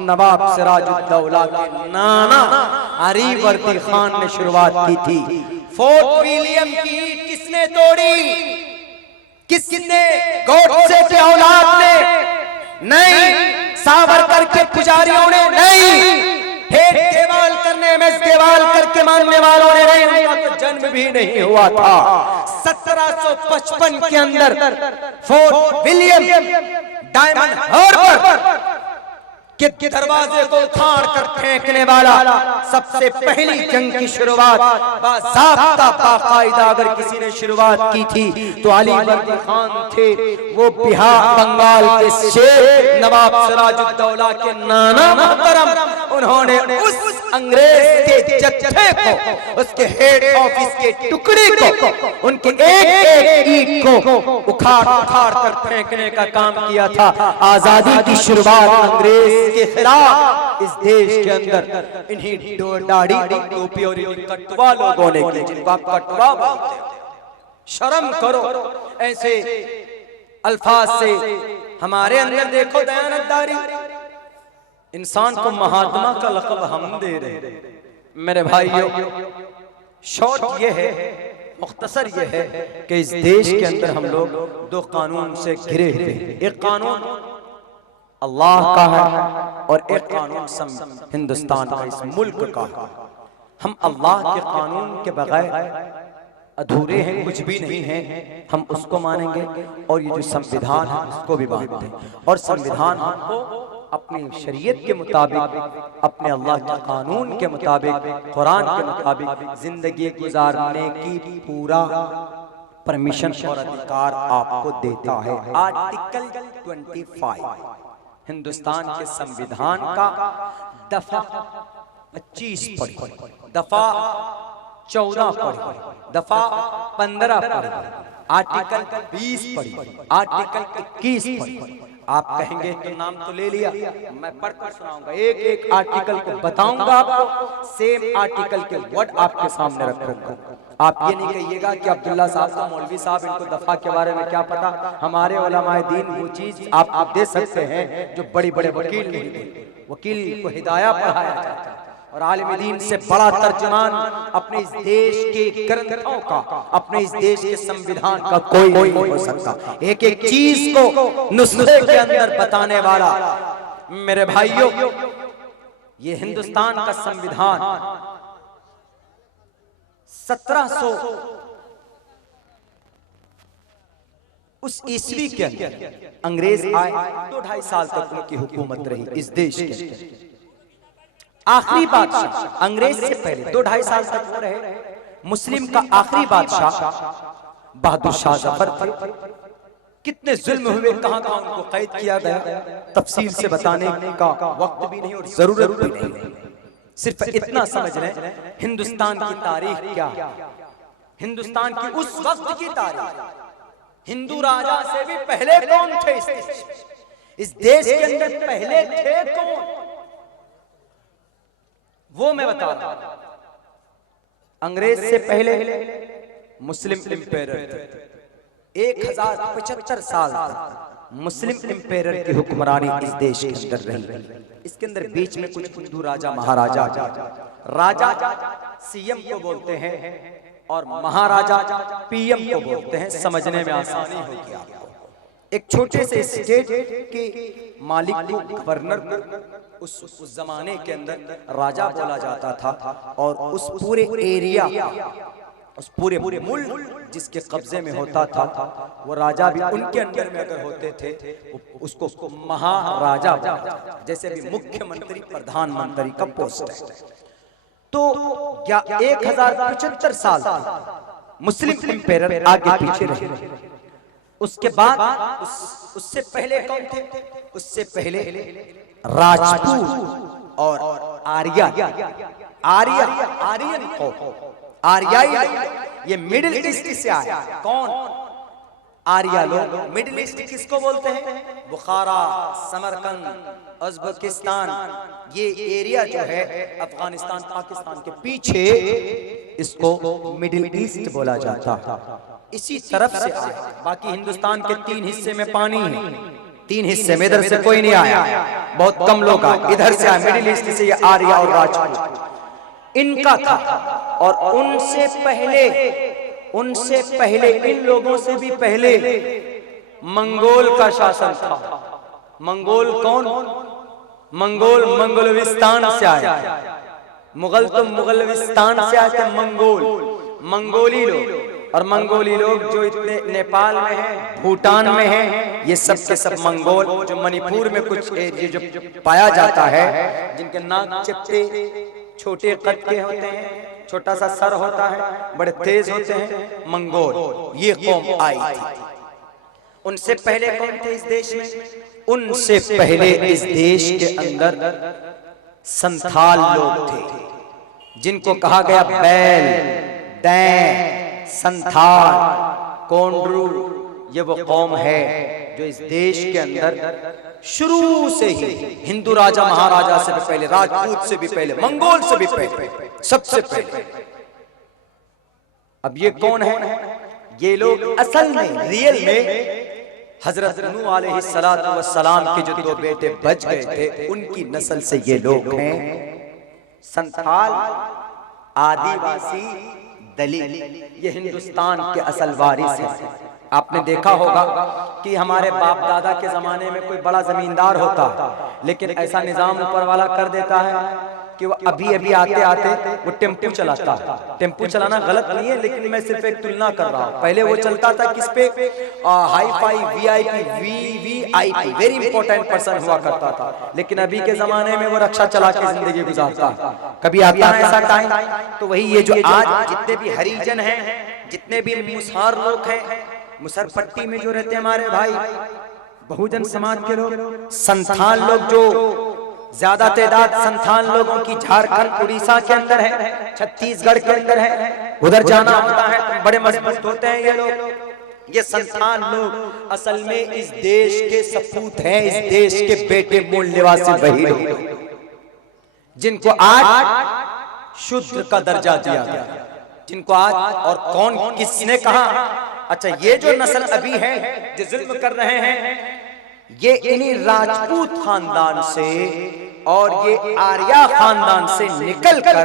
नवाब सिराजुद्दौला के नाना अली वर्दी खान ने शुरुआत की थी। फोर्ट विलियम की ईंट किसने तोड़ी? किसने? गॉडसे के औलाद ने नहीं, सावरकर के पुजारियों ने नहीं, हेड देवाल करने में देवाल करके मानने वालों ने नहीं, उनका तो जन्म भी नहीं हुआ था। 1755 के अंदर फोर्ट विलियम डायमंड हार्बर के दरवाजे को उखाड़ कर फेंकने वाला सबसे पहली जंग की शुरुआत बाज़ाब्ता बाकायदा अगर किसी ने शुरुआत की थी तो अली वर्दी खान थे। वो बिहार बंगाल के शेर नवाब सिराजुद्दौला के नाना मोहतरम, उन्होंने उस अंग्रेज के जत्थे को, उसके हेड ऑफिस के टुकड़े को, उनके एक ईंट को उखाड़ कर फेंकने का काम किया था। आजादी की शुरुआत अंग्रेज के खिलाफ इस देश के अंदर इन्हीं दाढ़ी टोपी और कटवा लोगों ने की, जिनको आप कटवा बोलते हैं। शर्म करो ऐसे अल्फाज से। हमारे अंदर देखो दयानतदारी, इंसान को महात्मा का लक़ब हम दे रहे हैं। मेरे भाइयों, शॉर्ट ये है, मुख्तसर ये है कि इस देश के अंदर हम लोग 2 कानून से घिरे हुए हैं। एक कानून अल्लाह का है और एक कानून हिंदुस्तान का, इस मुल्क का है। हम अल्लाह के कानून के बगैर अधूरे हैं, कुछ भी नहीं है, हम उसको मानेंगे। और ये जो संविधान है उसको भी मानते हैं। और संविधान हमको अपनी शरीयत के मुताबिक, अपने अल्लाह के कानून के मुताबिक, कुरान के मुताबिक जिंदगी गुजारने की पूरा परमिशन और अधिकार आपको देता है। आर्टिकल 25 हिंदुस्तान के संविधान का दफा 25 पढ़ी, दफा 14 पढ़ी, दफा 15 पढ़ी, आर्टिकल 20 पढ़ी, आर्टिकल 21 पढ़ी। आप कहेंगे तो नाम तो ले लिया, मैं पढ़कर सुनाऊंगा, एक एक आर्टिकल को बताऊंगा आपको, सेम आर्टिकल के वर्ड आपके सामने रखूंगा। आप ये नहीं कहिएगा कि अब्दुल्ला साहब का मौलवी साहब इनको दफा के बारे में क्या पता। हमारे उलमाए दीन वो चीज आप दे सकते हैं जो बड़े बड़े वकील नहीं देते। वकील को हिदाया पढ़ाया जाता है और आलिम दीन से बड़ा तर्जुमान अपने इस देश के ग्रंथों का, अपने इस देश के संविधान का कोई नहीं हो सकता। एक एक चीज को नुस्खे के अंदर बताने वाला। मेरे भाइयों, ये हिंदुस्तान का संविधान 1700 उस ईस्वी के अंदर अंग्रेज आए, 2-2.5 साल तक उनकी हुकूमत रही इस देश के। आखिरी बादशाह अंग्रेज से पहले 2-2.5 साल तक वो रहे। मुस्लिम का आखिरी बादशाह बहादुर शाह जफर थे। कितने जुल्म हुए, कहां कहां उनको कैद किया गया, तफसील से बताने का वक्त भी नहीं और जरूरत भी नहीं। सिर्फ इतना समझ लें, हिंदुस्तान की तारीख क्या, हिंदुस्तान की उस वक्त की तारीख, हिंदू राजा से भी पहले कौन थे इस देश के अंदर, पहले थे कौन, वो मैं बता रहा हूं। अंग्रेज से पहले मुस्लिम इंपेरर थे। 1075 साल तक मुस्लिम इंपेरर की हुक्मरानी इस देश के अंदर रही। इसके अंदर बीच में कुछ हिंदू राजा महाराजा, राजा सीएम को बोलते हैं और महाराजा पीएम को बोलते हैं, समझने में आसानी होगी आपको। एक छोटे से स्टेट के मालिक को, गवर्नर को उस जमाने के अंदर राजा बोला जाता था। और उस पूरे एरिया, उस पूरे मुल्क जिसके कब्जे में होता था, वो राजा भी उनके अंडर में अगर होते थे उसको महाराजा, जैसे भी मुख्यमंत्री प्रधानमंत्री का पोस्ट है। तो 1075 साल मुस्लिम इंपेरर आगे पीछे रहे। उसके बाद उससे पहले कौन थे, उससे पहले राजपूत और आर्यन को, आर्याई, ये मिडिल ईस्ट से आया। कौन? आर्या लोग। मिडिल ईस्ट किसको बोलते हैं? बुखारा, समरकंद, उज़्बेकिस्तान, ये एरिया जो है अफगानिस्तान पाकिस्तान के पीछे, इसको मिडिल ईस्ट बोला जाता। इसी तरफ से आया। बाकी हिंदुस्तान के 3 हिस्से में पानी है, 3 हिस्से में इधर से कोई नहीं आया, बहुत कम लोग आए, इधर से आए मिडिल ईस्ट से। ये आर्या और राजपूत इनका था। और उनसे पहले इन लोगों से भी पहले मंगोल का शासन था। मंगोल कौन? मंगोलविस्तान से आया। मुगल तो मुगलविस्तान से आए थे, मंगोली लोग। और मंगोली लोग जो इतने नेपाल में हैं, भूटान में हैं, ये सब के सब मंगोल। जो मणिपुर में कुछ एरिया जो पाया जाता है, जिनके नाक चिपटे, छोटे कद के होते हैं, छोटा सा सर होता है, बड़े तेज होते हैं, मंगोल, ये कौम आई थी। उनसे पहले कौन थे इस देश में? उनसे पहले इस देश के अंदर संथाल लोग थे, जिनको कहा गया बैल, दैन, संथाल, कोंड्रू। ये वो कौम है जो इस देश के अंदर शुरू से ही हिंदू राजा महाराजा से भी पहले, राजपूत से भी पहले, मंगोल से भी पहले, सबसे पहले। अब ये कौन है? ये लोग असल में, रियल में हजरत नूह अलैहिस्सलातु वस्सलाम के जो 2 बेटे बच गए थे, उनकी नस्ल से ये लोग हैं। संथाल, आदिवासी, दलित, ये हिंदुस्तान के असल वारिस हैं। आपने देखा होगा कि हमारे बाप दादा के जमाने में कोई बड़ा जमींदार होता, लेकिन ऐसा निजाम ऊपर वाला कर देता है कि वो अभी आते आते वो टेम्पू चलाता है। टेम्पू चलाना गलत नहीं है, लेकिन मैं सिर्फ एक तुलना कर रहा हूँ। पहले वो चलता था किस पे? Hi fi, VVIP, very important person हुआ करता था। लेकिन अभी के जमाने में वो रक्षा चला के जिंदगी गुजारता है। कभी आता है ऐसा टाइम, तो वही ये जो आज जितने भी हरिजन हैं, जितने भी मुसहर लोग हैं, मुसहर पट्टी में जो रहते हैं हमारे भाई बहुजन समाज के लोग, संथाल लोग, जो ज्यादा तादाद संथाल लोगों की झारखंड उड़ीसा के अंदर है, छत्तीसगढ़ के अंदर है, उधर जाना होता है तो बड़े मजबूत होते हैं ये लोग। ये संथाल लोग असल में इस देश के सपूत हैं, इस देश के बेटे, मूल निवासी वही लोग जिनको आज शूद्र का दर्जा दिया गया, जिनको आज, और कौन, किसने कहा? अच्छा, ये जो नस्ल अभी है जो जुल्म कर रहे हैं, ये इन्हीं राजपूत खानदान से और ये आर्या खानदान से निकलकर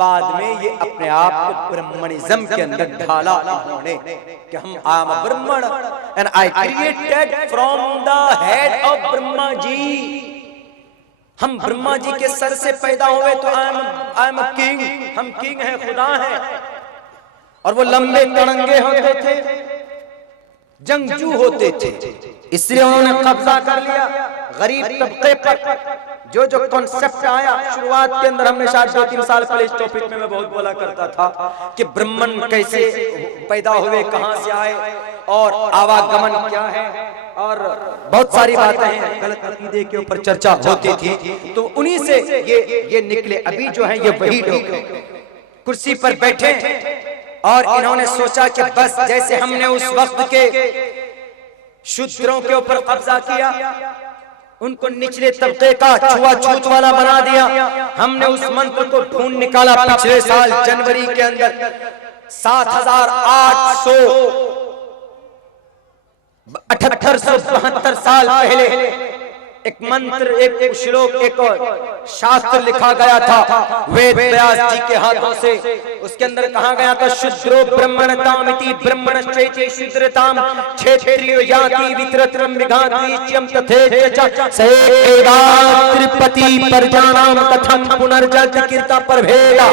बाद में ये अपने आप को ब्राह्मणिज्म के अंदर ढाला इन्होंने कि हम आई am a Brahmin and I created from the head of Brahma ji. हम ब्रह्मा जी के सर से पैदा हुए तो आई एम अ किंग, हम किंग हैं, खुदा हैं। और वो लंबे तड़ंगे होते थे, जंगजू होते थे, इसलिए उन्होंने कब्जा कर लिया गरीब तबके पर। जो जो कॉन्सेप्ट आया शुरुआत के अंदर, हमने शायद 2-3 साल पहले इस टॉपिक में मैं बहुत बोला करता था कि ब्राह्मण कैसे पैदा हुए, कहां से आए और आवागमन क्या है, और बहुत सारी बातें हैं, गलत अकीदे के ऊपर चर्चा होती थी। तो उन्हीं से ये निकले। अभी जो है ये वही लोग कुर्सी पर बैठे और इन्होंने सोचा कि बस जैसे हमने उस वक्त के शूद्रों के ऊपर कब्जा किया, उनको निचले तबके का छुआछूत वाला बना दिया, हमने उस मंत्र को ढूंढ निकाला पिछले साल जनवरी के अंदर 7872 साल पहले एक मंत्र, एक श्लोक, एक शास्त्र लिखा गया था वेद व्यास जी के हाथों से। उसके अंदर कहा गया था शुद्रो ब्रह्मणतामिति ब्रह्मणश्चैति शूद्रताम क्षेत्रीयो याति वित्रत्रम विघातीच्यम तथेच सएकात्रिपति परजानाम कथम पुनर्जन्म कीर्ता परभेदा।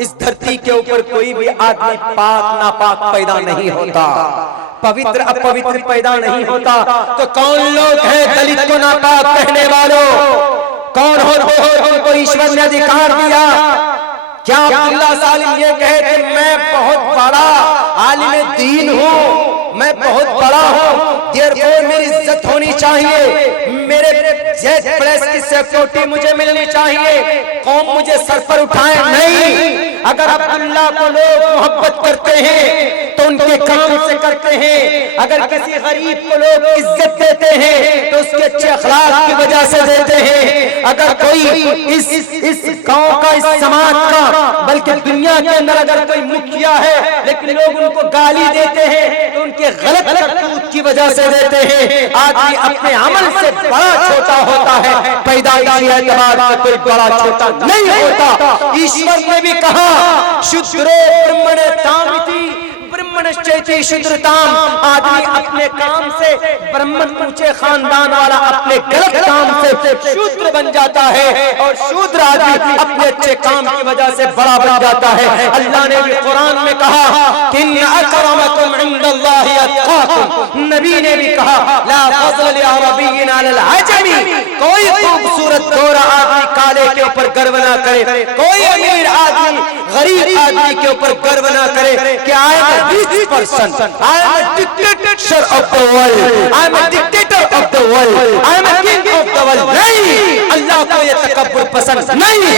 इस धरती के ऊपर कोई भी आदमी पाक नापाक पैदा नहीं होता, पवित्र अपवित्र पैदा नहीं होता। तो कौन लोग हैं दलित को नापाक कहने वालों? कौन होते हो जिनको ईश्वर ने अधिकार दिया? क्या अब्दुल्ला सालिम ये कहे कि मैं बहुत बड़ा आलिम दीन हूँ, मैं बहुत बड़ा हूँ, देयरफॉर मेरी इज्जत होनी चाहिए, मेरे जेड प्लस की सिक्योरिटी मुझे मिलनी चाहिए, कौम मुझे सर पर उठाए? नहीं। अगर अब्दुल्ला को लोग मोहब्बत करते हैं तो उनके काम से करते हैं, अगर किसी गरीब को लोग इज्जत देते हैं तो उसके अच्छे अखलाक की वजह से देते हैं। अगर कोई इस गांव का, इस समाज का, बल्कि दुनिया के अंदर अगर कोई मुखिया है लेकिन लोग उनको गाली देते हैं तो उनके गलत करतूत की वजह से देते हैं। आदमी अपने अमल से बड़ा छोटा होता है, पैदाइशी एतबार से कोई बड़ा छोटा नहीं होता। ईश्वर ने भी कहा शुद्रो ब्रह्मणतामिति ब्रह्मणश्चैति शूद्रताम। आदमी अपने काम से ब्राह्मण ऊंचे खानदान वाला अपने गलत काम से शूद्र बन जाता है, और शूद्र आदमी अपने अच्छे काम की वजह से बड़ा बन जाता है। अल्लाह ने भी कुरान में कहा कि इन्न अक्रमकुम इंदल्लाहि अत्काकुम। नबी ने भी कहा ला फज़ल लिअरबिय्यिन अलल अजमी। कोई खूबसूरत गोरा आदमी काले के ऊपर गर्व ना करे, कोई अमीर आदमी गरीब आदमी के ऊपर गर्व ना करे कि आई rich person, I am a dictator of the world, I am a dictator of the world, I am a king of the world। नहीं, अल्लाह को ये तकब्बुर पसंद नहीं है।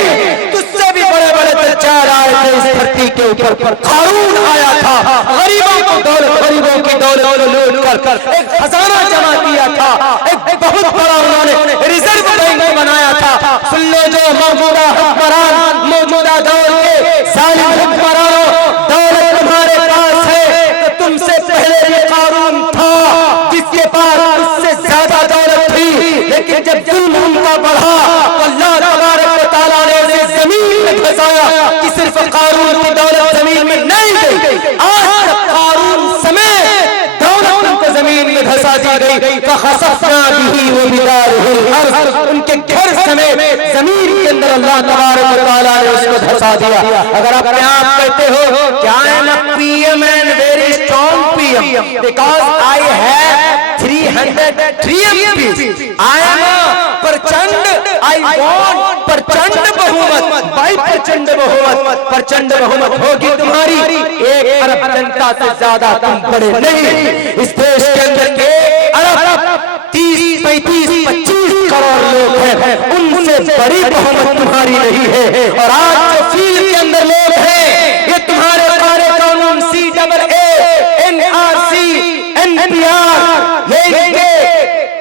तुझसे भी बड़े बड़े दज्जाल आए थे इस धरती के ऊपर। कारून आया था, गरीबों को दौलत, गरीबों की दौलत लूट कर एक खजाना जमा किया था, एक बहुत बड़ा उन्होंने रिजर्व बैंक बनाया था। सुन लो जो मौजूदा हुक्मरान, मौजूदा दौर के जालिम हुक्मरानों, दौलत तुम्हारे पास है तो तुमसे पहले ये कारून था जिसके पास उससे ज्यादा दौलत थी, लेकिन जब जुल्म उनका बढ़ा तो अल्लाह तबारक व तआला ने उसे जमीन में फंसाया कि सिर्फ कारून की दौलत जमीन में नहीं गई, आज तक कारून समेत दौलत उनको जमीन में धंसा दी गई। फखसफना बिही व बिदारिहिल अर्ज़। उनके घर समेत जमीन के अंदर अल्लाह तबारक व तआला ने उसको धंसा दिया। अगर अपने आप कहते हो क्या आई am a PM and very strong PM because I have 303 MPs, I am प्रचंड, आई वांट प्रचंड बहुमत, भाई प्रचंड बहुमत, प्रचंड बहुमत होगी तुम्हारी, 1 अरब जनता से ज्यादा तुम बड़े नहीं। इस देश के अंदर के अरब 30, 35, 25 करोड़ लोग हैं, उनसे बड़ी बहुमत तुम्हारी नहीं है। और आज जो फील्ड के अंदर लोग हैं ये तुम्हारे सारे कानून CAA, NRC, NPR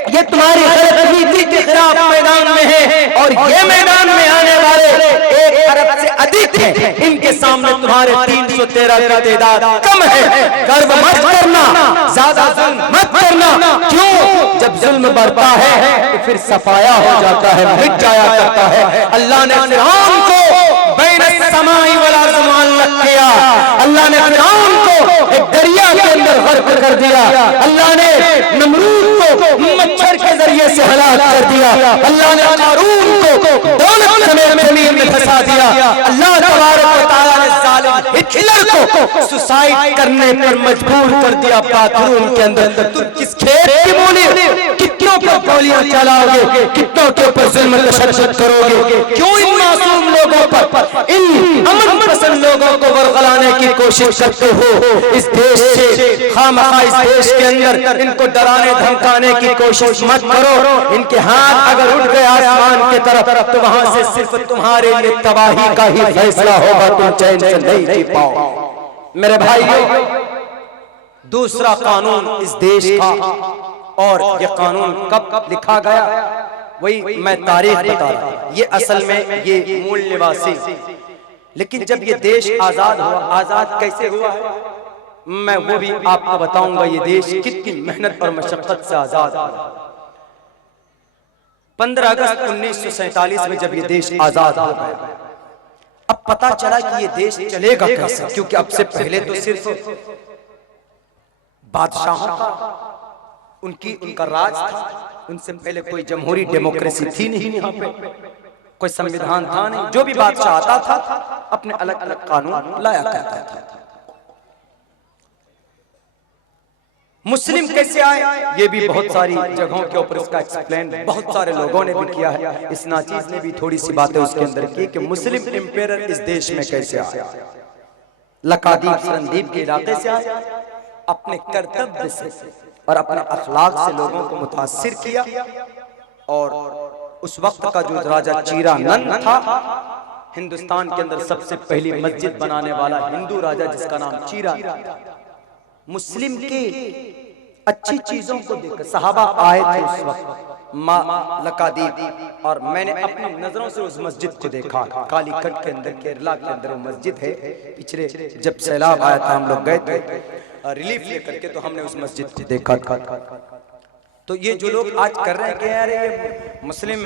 ये तुम्हारी गलत नीति के खिलाफ मैदान में है, और ये मैदान में आने वाले 1 अरब से अधिक हैं। इनके सामने तुम्हारे 300 313 की तादाद कम है, गर्व मत करना, ज्यादा जुल्म मत करना। क्यों? जब जुल्म बढ़ता है तो फिर सफाया हो जाता है, मिट जाया करता है। अल्लाह ने फिरौन को बैन समाई वाला ज़मान लग किया, अल्लाह ने फिरौन को एक दरिया के अंदर गर्क कर दिया, अल्लाह ने नमरूद को मच्छर के जरिए से हलाक कर दिया, अल्लाह ने कारून को दौलत समेत जमीन में फंसा दिया, अल्लाह तबारक व तआला ने जालिम हिटलर को सुसाइड करने पर मजबूर कर दिया बाथरूम के अंदर। तुम किस खेत की मूली, कितनों पर गोलियां चलाओगे, कितनों के ऊपर जुल्म तशद्दुद करोगे? क्यों इन मासूम लोगों पर, इन अमन पसंद लोगों को वरगलाने की कोशिश करते हो? इस देश से खामखा इस देश के अंदर इनको डराने धमकाने की कोशिश मत करो। इनके हाथ अगर उठ गए आसमान की तरफ तो वहां से सिर्फ तुम्हारे लिए तबाही का ही फैसला होगा, तुम चैन से नहीं जी पाओ। मेरे भाइयों, दूसरा कानून इस देश का, और ये कानून कब लिखा गया वही मैं तारीख बता रहा हूं। ये असल में ये मूल निवासी, लेकिन जब ये देश आजाद हुआ, आजाद कैसे हुआ है मैं वो भी आपको बताऊंगा। ये देश कितनी मेहनत और मशक्कत से आजाद हुआ। 15 अगस्त 1947 में जब ये देश आजाद हो गया, अब पता चला कि ये देश चलेगा कैसे, क्योंकि अब से पहले तो सिर्फ बादशाहों का उनका राज था, उनसे पहले कोई जमहूरी डेमोक्रेसी थी नहीं, यहाँ पे कोई संविधान था नहीं। जो भी बादशाह आता था अपने अलग अलग कानून लाया करता था। मुस्लिम कैसे आए, ये भी बहुत सारी जगहों के ऊपर इसका एक्सप्लेन बहुत सारे लोगों ने भी किया है। इस नाचीज ने भी थोड़ी सी बातें उसके अंदर की कि मुस्लिम एम्पायर इस देश में कैसे आया। लकादीप सरंदीप के इलाके से आया, अपने कर्तव्य से और अपने अखलाक से लोगों को मुतासिर किया। और उस वक्त का जो राजा चीरानंद था, हिंदुस्तान के अंदर सबसे पहली मस्जिद बनाने वाला हिंदू राजा, जिसका नाम चीरानंद था, मुस्लिम के अच्छी चीजों को देखकर सहाबा आए थे उस वक्त माँ लकादीप, और मैंने अपनी नजरों से उस मस्जिद को देखा। कालीकट के अंदर, केरला के अंदर वो मस्जिद है। पिछले जब सैलाब आया था, हम लोग गए थे रिलीफ लेकर के, तो हमने उस मस्जिद को देखा था। तो ये जो लोग आज कर रहे हैं कि यार ये मुस्लिम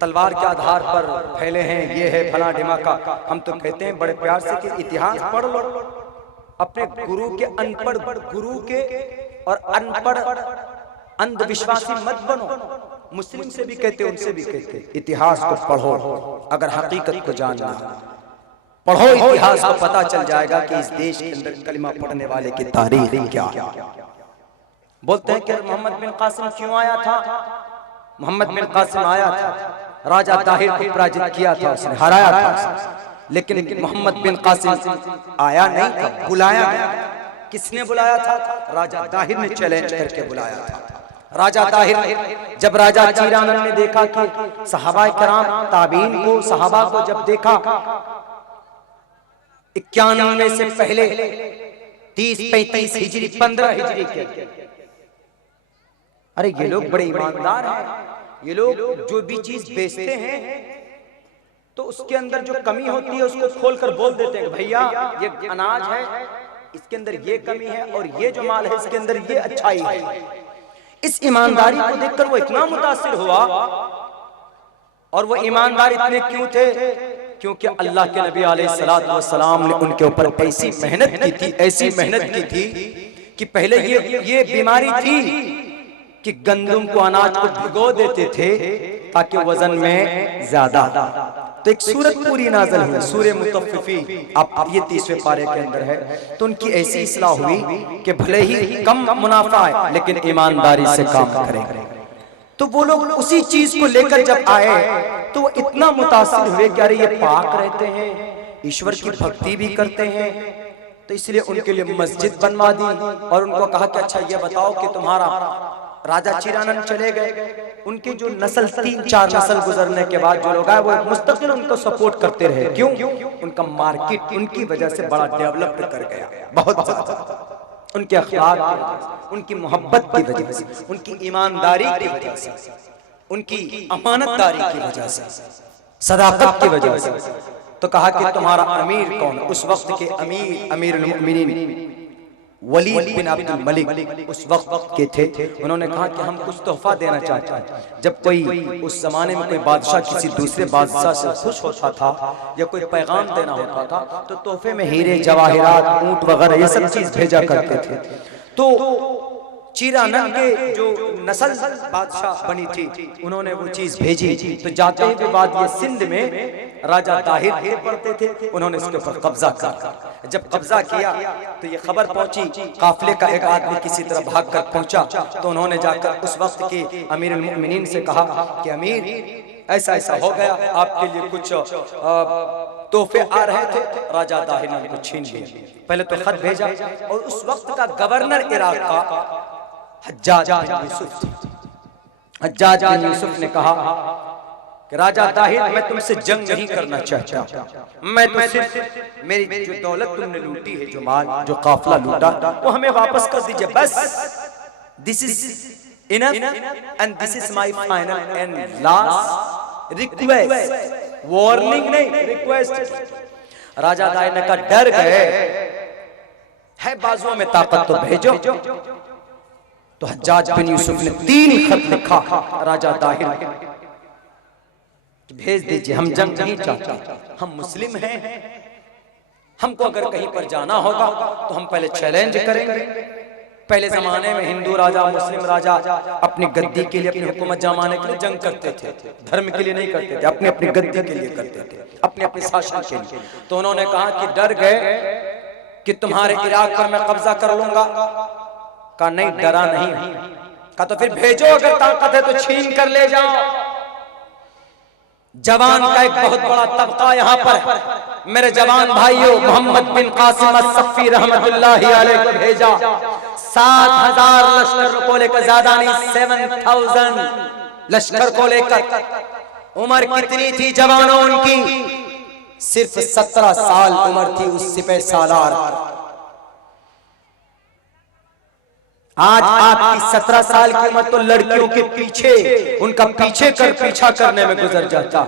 तलवार के आधार पर फैले हैं, ये है फला ढिमाका, हम तो कहते हैं बड़े प्यार से कि इतिहास पढ़ लो। अपने गुरु के अनपढ़ गुरु के और अनपढ़ अंधविश्वासी मत बनो। मुस्लिम से भी कहते, उनसे भी कहते, इतिहास को पढ़ो। अगर हकीकत को जानना, पढ़ो इतिहास को, पता चल जाएगा कि इस देश के अंदर कलिमा पढ़ने वाले की तारीख क्या है। बोलते हैं कि मोहम्मद बिन कासिम क्यों आया था? मोहम्मद बिन कासिम आया था, राजा ताहिर को पराजित किया था, उसने हराया था। लेकिन मोहम्मद बिन कासिम आया नहीं था, बुलाया गया। किसने बुलाया था? राजा ताहिर ने चैलेंज करके बुलाया था। राजा ताहिर, जब राजा चीरानंद ने देखा कि सहाबाए किराम ताबीन को, सहाबा को जब देखा 91 से पहले 30-35 हिजरी 15 हिजरी के, अरे ये लोग बड़े ईमानदार हैं, ये लोग जो भी चीज बेचते हैं तो उसके अंदर जो कमी होती है उसको खोलकर बोल देते हैं, भैया ये अनाज है, इसके अंदर ये कमी है, और ये जो माल है इसके अंदर ये अच्छाई है। इस ईमानदारी को देखकर वो इतना मुतासिर हुआ। और वो ईमानदार इतने क्यों थे? क्योंकि अल्लाह के नबी अलैहिस्सलातु वस्सलाम ने उनके ऊपर ऐसी मेहनत की थी, ऐसी मेहनत की थी कि पहले ये बीमारी थी कि गंदम को, अनाज को भिगो देते थे ताकि वजन में ज्यादा। तो एक सूरत पूरी नाज़िल हुई, सूरह मुतफ्फिफीन, आप ये 30वें पारे के अंदर है। तो उनकी ऐसी इस्लाह हुई कि भले ही कम मुनाफा है लेकिन ईमानदारी से काम करें। तो वो लोग उसी चीज को लेकर जब आए तो वो इतना मुतासिर हुए कि अरे ये पाक रहते हैं, ईश्वर की भक्ति भी करते हैं, तो इसलिए उनके लिए मस्जिद बनवा दी। और उनको कहा कि अच्छा ये बताओ कि तुम्हारा राजा चीरानंद चले गए, उनकी जो नस्ल 3-4 नस्ल गुजरने के बाद जो लोग आए वो मुस्तकिल उनको सपोर्ट करते रहे। क्यों? उनका मार्केट उनकी वजह से बड़ा डेवलप कर गया, बहुत ज्यादा। उनके अखलाक की वजह से, उनकी मोहब्बत की वजह से, उनकी ईमानदारी की वजह से, उनकी अमानतदारी की वजह से, सदाकत की वजह से। तो कहा कि तुम्हारा अमीर कौन? उस वक्त के अमीरुल मोमिनीन वलीद बिन अब्दुल मलिक उस वक्त के थे। उन्होंने कहा कि हम कुछ तोहफा देना चाहते हैं। जब कोई उस जमाने में कोई बादशाह किसी दूसरे बादशाह से खुश होता था या कोई पैगाम देना होता था तो तोहफे में हीरे जवाहिरात ऊंट वगैरह ये सब चीज भेजा करते थे। तो चीरानन के जो नस्ल बादशाह बनी थी उन्होंने वो चीज भेजी। तो जाते ही बाद ये सिंध में राजा ताहिर के पड़ते थे, उन्होंने इसके ऊपर कब्जा कर। जब कब्जा किया तो ये खबर पहुंची, काफिले का एक आदमी किसी तरह भागकर पहुंचा। तो उन्होंने जाकर उस वक्त के अमीरुल मोमिनीन से कहा कि अमीर ऐसा ऐसा हो गया, आपके लिए कुछ तोहफे आ रहे थे। राजा ताहिर ने उनको छीन लिया। पहले तो खत भेजा और उस वक्त का गवर्नर इराक का हज्जाज बिन यूसुफ थे। हज्जाज बिन यूसुफ ने कहा कि राजा ताहिर मैं तुमसे जंग नहीं करना चाहता, मैं तो सिर्फ मेरी जो दौलत तुमने लूटी है, जो माल जो काफिला लूटा वो हमें वापस कर दीजिए बस। This is enough and this is my final and last request, warning नहीं रिक्वेस्ट। राजा ताहिर ने कहा डर गए है बाजुओं में ताकत तो भेजो। तो हज्जाज बिन यूसुफ ने 3 खत लिखा राजा ताहिर भेज दीजिए, हम जंग नहीं चाहते, हम मुस्लिम हैं, हमको अगर कहीं पर जाना होगा तो हम पहले चैलेंज करेंगे। पहले जमाने में हिंदू राजा मुस्लिम राजा अपनी गद्दी के लिए, अपनी हुकूमत जमाने के लिए जंग करते थे, धर्म के लिए नहीं करते थे, अपनी अपनी गद्दी के लिए करते थे, अपने अपने शासन के लिए। तो उन्होंने कहा कि डर गए कि तुम्हारे इराक पर मैं कब्जा कर लूंगा। कहा नहीं, डरा नहीं। कहा तो फिर भेजो, अगर ताकत है तो छीन कर ले जाओ। जवान का एक बहुत बड़ा तबका यहाँ पर मेरे जवान भाइयों मोहम्मद बिन कासिम अस्सफ़ी रहमतुल्लाहि अलैहि को भेजा। 7,000 लश्कर को लेकर, ज्यादा नहीं 7,000 लश्कर को लेकर। उम्र कितनी थी जवानों उनकी? सिर्फ 17 साल उम्र थी उस सिपह सालार। आज आपकी 17 साल की उम्र तो लड़कियों के पीछे, उनका पीछा करने में गुजर जाता,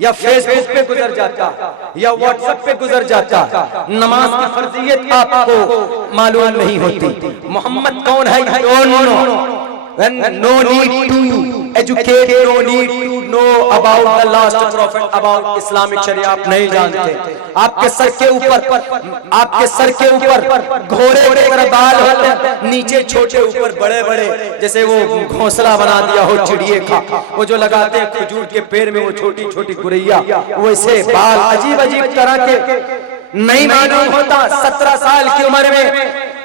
या फेसबुक पे गुजर जाता, या व्हाट्सएप पे गुजर जाता। नमाज की फर्जियत आपको मालूम नहीं होती। मोहम्मद कौन है? No need to educate, no need to know about the last prophet, about Islamic Sharia आप नहीं जानते। आपके सर के ऊपर घोड़े के तरह बाल होते, नीचे छोटे ऊपर बड़े बड़े, जैसे वो घोंसला बना दिया हो चिड़िए का, वो जो लगाते हैं खजूर के पेड़ में वो छोटी छोटी गुरैया, वैसे बाल अजीब अजीब तरह के। नहीं मालूम होता 17 साल की उम्र में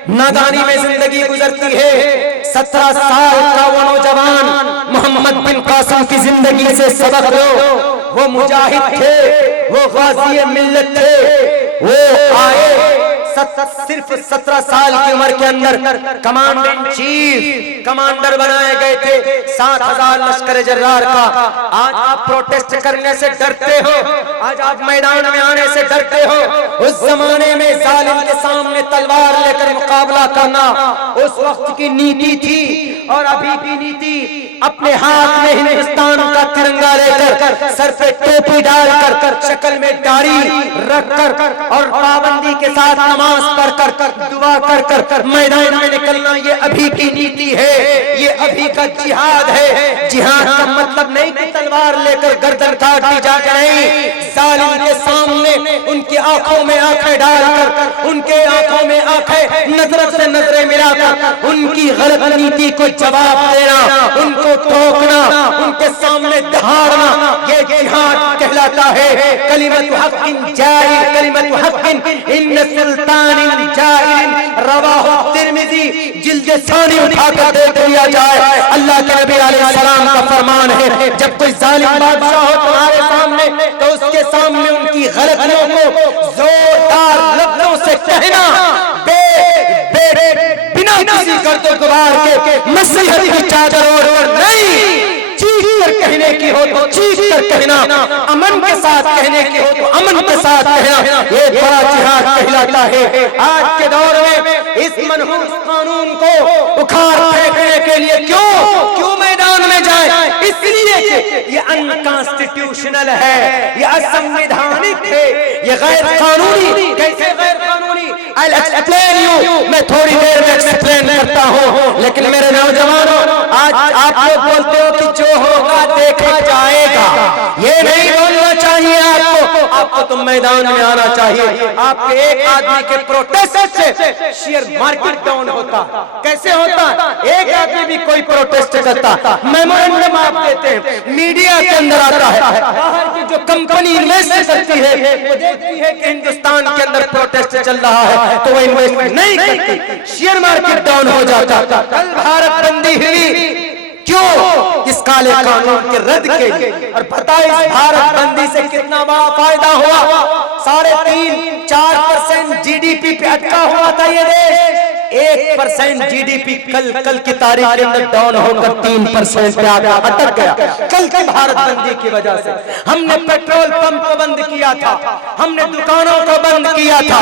नादानी में जिंदगी गुजरती है। 17 साल का वो नौजवान मोहम्मद बिन कासिम की जिंदगी से सबक लो। वो मुजाहिद थे, वो गाज़ी मिल्लत थे, वो आए सिर्फ 17 साल की उम्र के अंदर कमांडर इन चीफ, कमांडर बनाए गए थे 7,000 लश्कर जर्रार का। आज आप प्रोटेस्ट करने से डरते हो, आज आप मैदान में आने से डरते हो। उस जमाने में जालिम के सामने तलवार लेकर मुकाबला करना उस वक्त की नीति थी, और अभी की नीति अपने हाथ में हिंदुस्तान का तिरंगा लेकर, सर पे टोपी डालकर, शक्ल में दाढ़ी रखकर और पाबंदी के साथ नमाज पढ़कर, दुआ कर मैदान में निकलना, ये अभी की नीति है, ये अभी का जिहाद है। जिहाद का मतलब नहीं कि तलवार लेकर गर्दन काट दी जाए, नहीं। जालिम के सामने उनकी आंखों में आंखें डालकर, उनके आंखों में आंखें, नजर से नजरें मिलाकर उनकी गलत नीति को जवाब देना, उनको टोकना, उनके सामने दहाड़ना, ये जिहाद कहलाता है। कलिमतु हक़्क़िन जाइर, कलिमतु हक़्क़िन इन्न सुल्तानिन जाइर, रवाहु तिर्मिज़ी, जिल्द सानी उठाकर देख लिया जाए। अल्लाह के नबी अलैहिस्सलाम का फरमान है, जब कोई जालिम बादशाह हो तुम्हारे सामने तो उसके सामने उनकी गलतियों को जोरदार लफ्जों से कहना, बिना किसी गर्दो गुबार के, नसीहत की चादर ओढ़कर नहीं, चीख कर कहने की हो तो चीख कर कहना, अमन के साथ कहने की हो तो अमन के साथ कहना, ये बड़ा जिहाद कहलाता है। आज के दौर में इस मनहूस कानून को उखाड़ फेंकने के लिए क्यों मैदान में जाए? इसलिए कि ये अनकॉन्स्टिट्यूशनल है, ये असंवैधानिक है, ये गैर कानूनी। कैसे गैर कानूनी? I'll explain you। मैं थोड़ी देर में एक्सप्लेन करता हूँ। लेकिन मेरे नौजवानों, आज आप लोग बोलते हो कि जो होगा देखा जाएगा, ये नहीं बोलना चाहिए आपको तो मैदान में आना चाहिए। आपके एक आदमी के प्रोटेस्ट से शेयर मार्केट डाउन होता। कैसे होता? एक आदमी भी कोई प्रोटेस्ट करता, मेमोरेंडम आप देते हैं, मीडिया के अंदर आता है, बाहर की जो कंपनी इन्वेस्ट करती है वो देखती है कि हिंदुस्तान के अंदर प्रोटेस्ट चल रहा है तो वो इन्वेस्ट नहीं करती, शेयर मार्केट डाउन हो जाता। कल भारत बंदी हुई क्यों? इस काले कानून के रद्द के लिए। और पता है इस भारत बंदी से कितना बड़ा फायदा हुआ? 3.5-4% जीडीपी पे अटका हुआ था ये देश। 1% जीडीपी कल की तारीख के अंदर डाउन होकर 3% पे आकर अटक गया। कल की भारत बंदी की वजह से हमने पेट्रोल पंप को बंद किया था, हमने दुकानों को बंद किया था,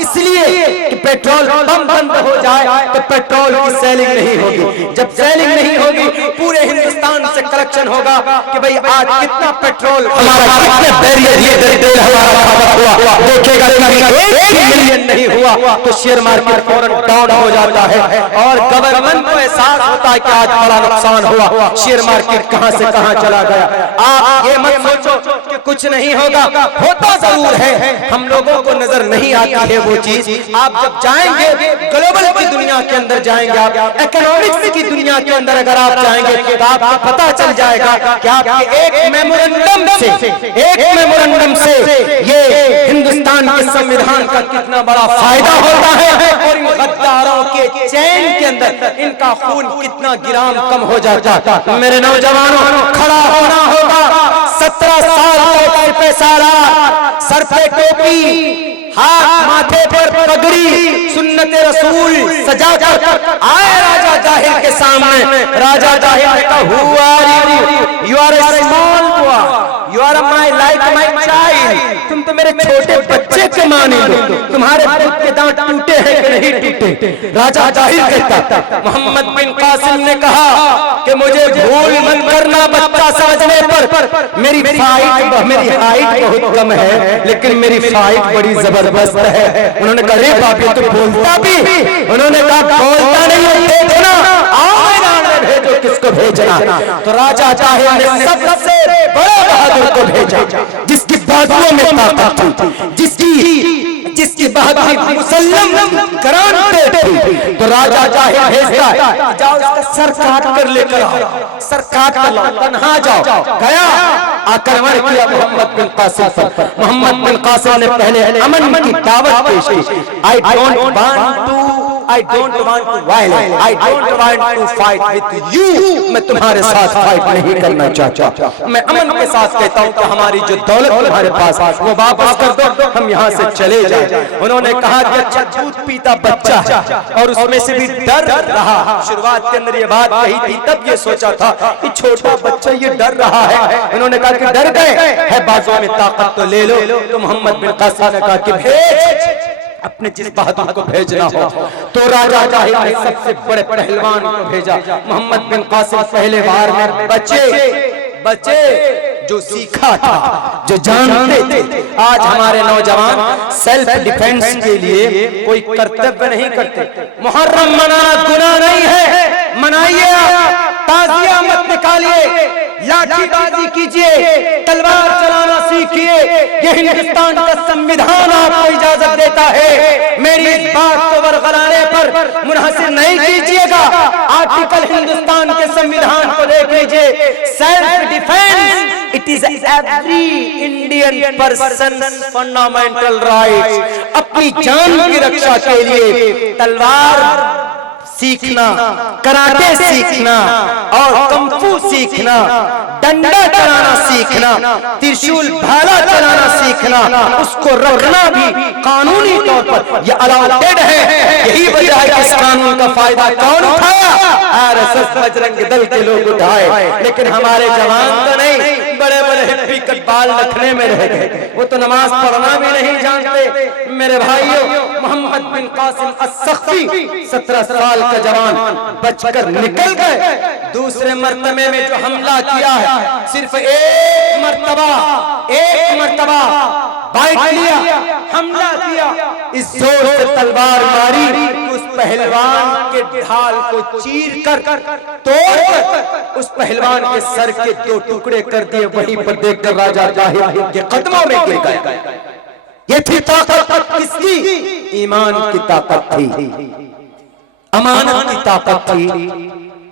इसलिए कि पेट्रोल पंप बंद हो जाए तो पेट्रोल की सेलिंग नहीं होगी। जब सेलिंग नहीं होगी पूरे हिंदुस्तान से कलेक्शन होगा कि भाई आज कितना पेट्रोल हमारा, कितने बैरियर ये तेल हमारा हुआ, देखेगा 1 मिलियन नहीं हुआ तो शेयर मार्केट फौरन डाउन हो जाता है और गवर्नमेंट को एहसास होता है कि आज बड़ा नुकसान हुआ, शेयर मार्केट कहां से कहां चला गया। आप ये मत सोचो कि कुछ नहीं होगा, होता जरूर है, हम लोगों को नजर नहीं आती है वो चीज। आप जब जाएंगे ग्लोबल की दुनिया के अंदर जाएंगे, आप इकोनॉमिक्स की दुनिया के अंदर अगर आप जाएंगे तो आपको पता चल जाएगा कि आपके एक मेमोरेंडम से ये हिंदुस्तान के संविधान का कितना बड़ा फायदा होता है और इन गद्दारों के चैन के अंदर इनका खून कितना गिराम कम हो जाता। मेरे नौजवानों, खड़ा होना होगा। 17 साल पे सारा, सर पे टोपी, हाथ माथे पर पगड़ी, सुन्नत रसूल सजा कर आए राजा जाहिर के सामने। राजा जाहिर ने कहा, who are you? You are a small boy, you are my like my child. तुम तो मेरे छोटे बच्चे के माने हो, तुम्हारे दूध के दांत टूटे हैं कि नहीं टूटे? राजा जाहिर कहता। मोहम्मद बिन कासिम ने कहा कि मुझे भूल मत करना बच्चा समझने पर, मेरी हाइट बहुत कम है लेकिन मेरी फाइट बड़ी जबरदस्त है। उन्होंने कहा, रे बाप तो बोलता भी? उन्होंने कहा, बोलता नहीं है, भेजना, आओ मैदान में भेजो किसको भेजना। तो राजा जाहिर ने सबसे बड़ा बहादुर को भेजा, जिसकी बाजुओं में ताकत थी, जिसकी बहादुरी मुसल्लम करान पे थी। तो राजा जाहिर भेजता है, जाओ इसका सर काट कर लेकर आओ, सर काट कर लाओ, तन्हा जाओ। गया, आक्रमण किया मोहम्मद बिन कासिम पर। मोहम्मद बिन कासिम ने पहले अमन की दावत पेश की। I don't want to violence, I don't want to fight with you। मैं तुम्हारे साथ फाइट नहीं करना चाहता, मैं अमन के साथ कहता हूँ कि हमारी जो दौलत तुम्हारे पास वो वापस कर दो, हम यहाँ से चले जाए। उन्होंने कहा कि अच्छा दूध पीता बच्चा है और उसमें से भी डर रहा। शुरुआत के अंदर ये बात कही थी, तब ये सोचा था कि छोटा बच्चा ये डर रहा है। उन्होंने कहा कि डर गए है, बाजुओं में ताकत तो ले लो। तो मोहम्मद बिन कासिम ने कहा कि भेज, अपने जिस बहादुर को भेजना हो। तो राजा जाहिर ने सबसे बड़े पहलवान को भेजा। मोहम्मद बिन कासिम पहले बार में बचे जो सीखा था, जो जानते थे। आज हमारे नौजवान सेल्फ डिफेंस के लिए कोई कर्तव्य नहीं करते। मुहर्रम मनाना गुनाह नहीं है, मनाइए, ताजिया मत निकालिए, लाठीबाजी कीजिए, तलवार चलाना सीखिए। ये हिंदुस्तान का संविधान आपको इजाजत देता है। मेरी इस बात को बरगलाने पर मुनहसिर नहीं कीजिएगा। आर्टिकल हिंदुस्तान के संविधान को देख लीजिए। Self defence, it is every Indian person fundamental right. अपनी जान की रक्षा के लिए तलवार सीखना, कराटे सीखना और कंफू सीखना, डंडा चलाना सीखना, त्रिशूल भाला चलाना सीखना, उसको रखना भी कानूनी तौर पर यह अलाउड है। यही वजह है कि इस कानून का फायदा कौन उठाया? आरएसएस बजरंग दल के लोग उठाए, लेकिन हमारे जवान तो नहीं। बड़े बड़े पीकट बाल रखने में रह गए, वो तो नमाज पढ़ना भी नहीं जानते। मेरे भाइयों, मोहम्मद बिन कासिम अस्सख्फी 17 साल का जवान बचकर निकल गए। दूसरे मर्तबे में जो हमला किया है, सिर्फ एक मर्तबा बाइक लिया, हमला किया, इस जोर से तलवार मारी, उस पहलवान के ढाल को चीर कर तोड़ उस पहलवान के सर के 2 टुकड़े कर दिए। वहीं पर देखकर राजा जाहिर के कदमों में गिर गया। ये थी ताकत किसकी? ईमान की ताकत थी, अमानत की ताकत थी,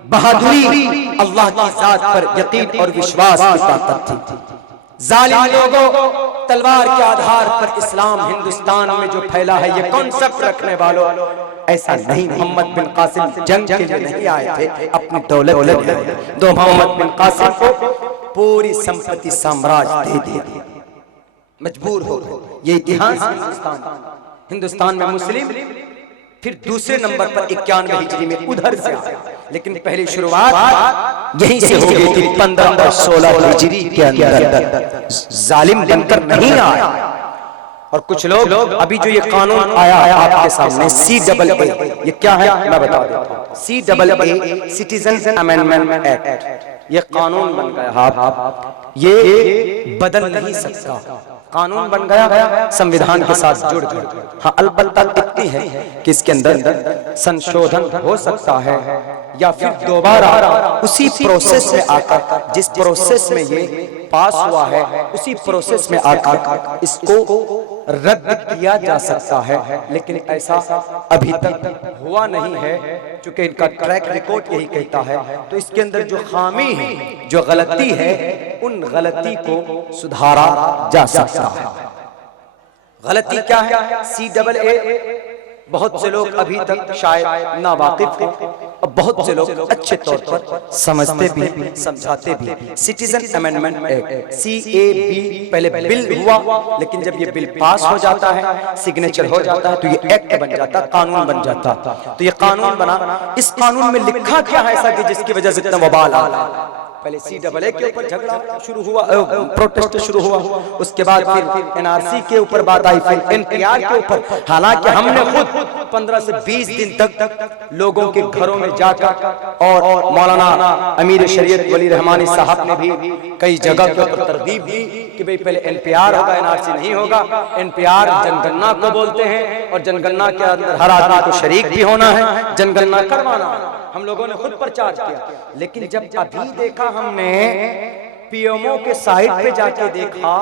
बहादुरी, अल्लाह की जात पर यकीन और विश्वास की ताकत थी। जालिम लोगों, तलवार के आधार पर इस्लाम हिंदुस्तान में जो फैला है, ये कॉन्सेप्ट रखने वालों, ऐसा नहीं। मोहम्मद बिन कासिम जंग के लिए नहीं आए थे, अपनी दौलत ले आए। दो मोहम्मद बिन कासिम को पूरी संपत्ति साम्राज्य दे दिया, मजबूर हो गए। ये इतिहास हिंदुस्तान में मुस्लिम फिर दूसरे नंबर पर 91 हिजरी में उधर से आया, लेकिन पहली शुरुआत यहीं से हो गई थी 15 और 16 हिजरी के अंदर। जालिम बनकर नहीं आया। और कुछ लोग अभी जो ये कानून आया है आपके सामने CAA, ये क्या है मैं बता देता हूँ। CAA सिटीजन अमेंडमेंट एक्ट, ये कानून बन गया, ये बदल नहीं सकता। कानून बन गया, संविधान के साथ जुड़ गया। हाँ, अलबत्ता इतनी है कि इसके अंदर संशोधन हो सकता है या फिर दोबारा उसी प्रोसेस में आकर, जिस प्रोसेस में ये पास हुआ है, उसी प्रोसेस में आकर इसको रद्द किया जा सकता है। लेकिन ऐसा अभी तक हुआ नहीं है, चूंकि इनका ट्रैक रिकॉर्ड यही कहता है। तो इसके अंदर जो खामी है, जो गलती है, उन गलती को सुधारा जा सकता है। गलती क्या है? CAA बहुत से लोग अभी तक शायद ना वाकिफ हैं, और बहुत से लोग अच्छे तौर पर समझते भी, समझाते भी। सिटीजन अमेंडमेंट एक्ट CAB पहले बिल हुआ, लेकिन जब ये बिल पास हो जाता है, सिग्नेचर हो जाता है, तो ये एक्ट बन जाता, कानून बन जाता। तो ये कानून बना। इस कानून में लिखा क्या है ऐसा कि जिसकी वजह से इतना वबाल आ रहा है? पहले CAA के ऊपर झगड़ा शुरू हुआ, प्रोटेस्ट शुरू हुआ, उसके बाद फिर NRC के ऊपर बात आई, फिर NPR के ऊपर। हालांकि हमने खुद 15 से 20 दिन तक लोगों के घरों में जाकर, और मौलाना अमीर शरीयत वली रहमानी साहब ने भी कई जगह के ऊपर तरगीब दी कि भाई पहले NPR होगा, NRC नहीं होगा। NPR जनगणना को बोलते हैं, और जनगणना के अंदर हर आदमी को शरीक भी होना है, जनगणना करवाना है। हम लोगों ने खुद प्रचार किया, लेकिन जब अभी देखा हमने PMO के साइट पे जाके देखा,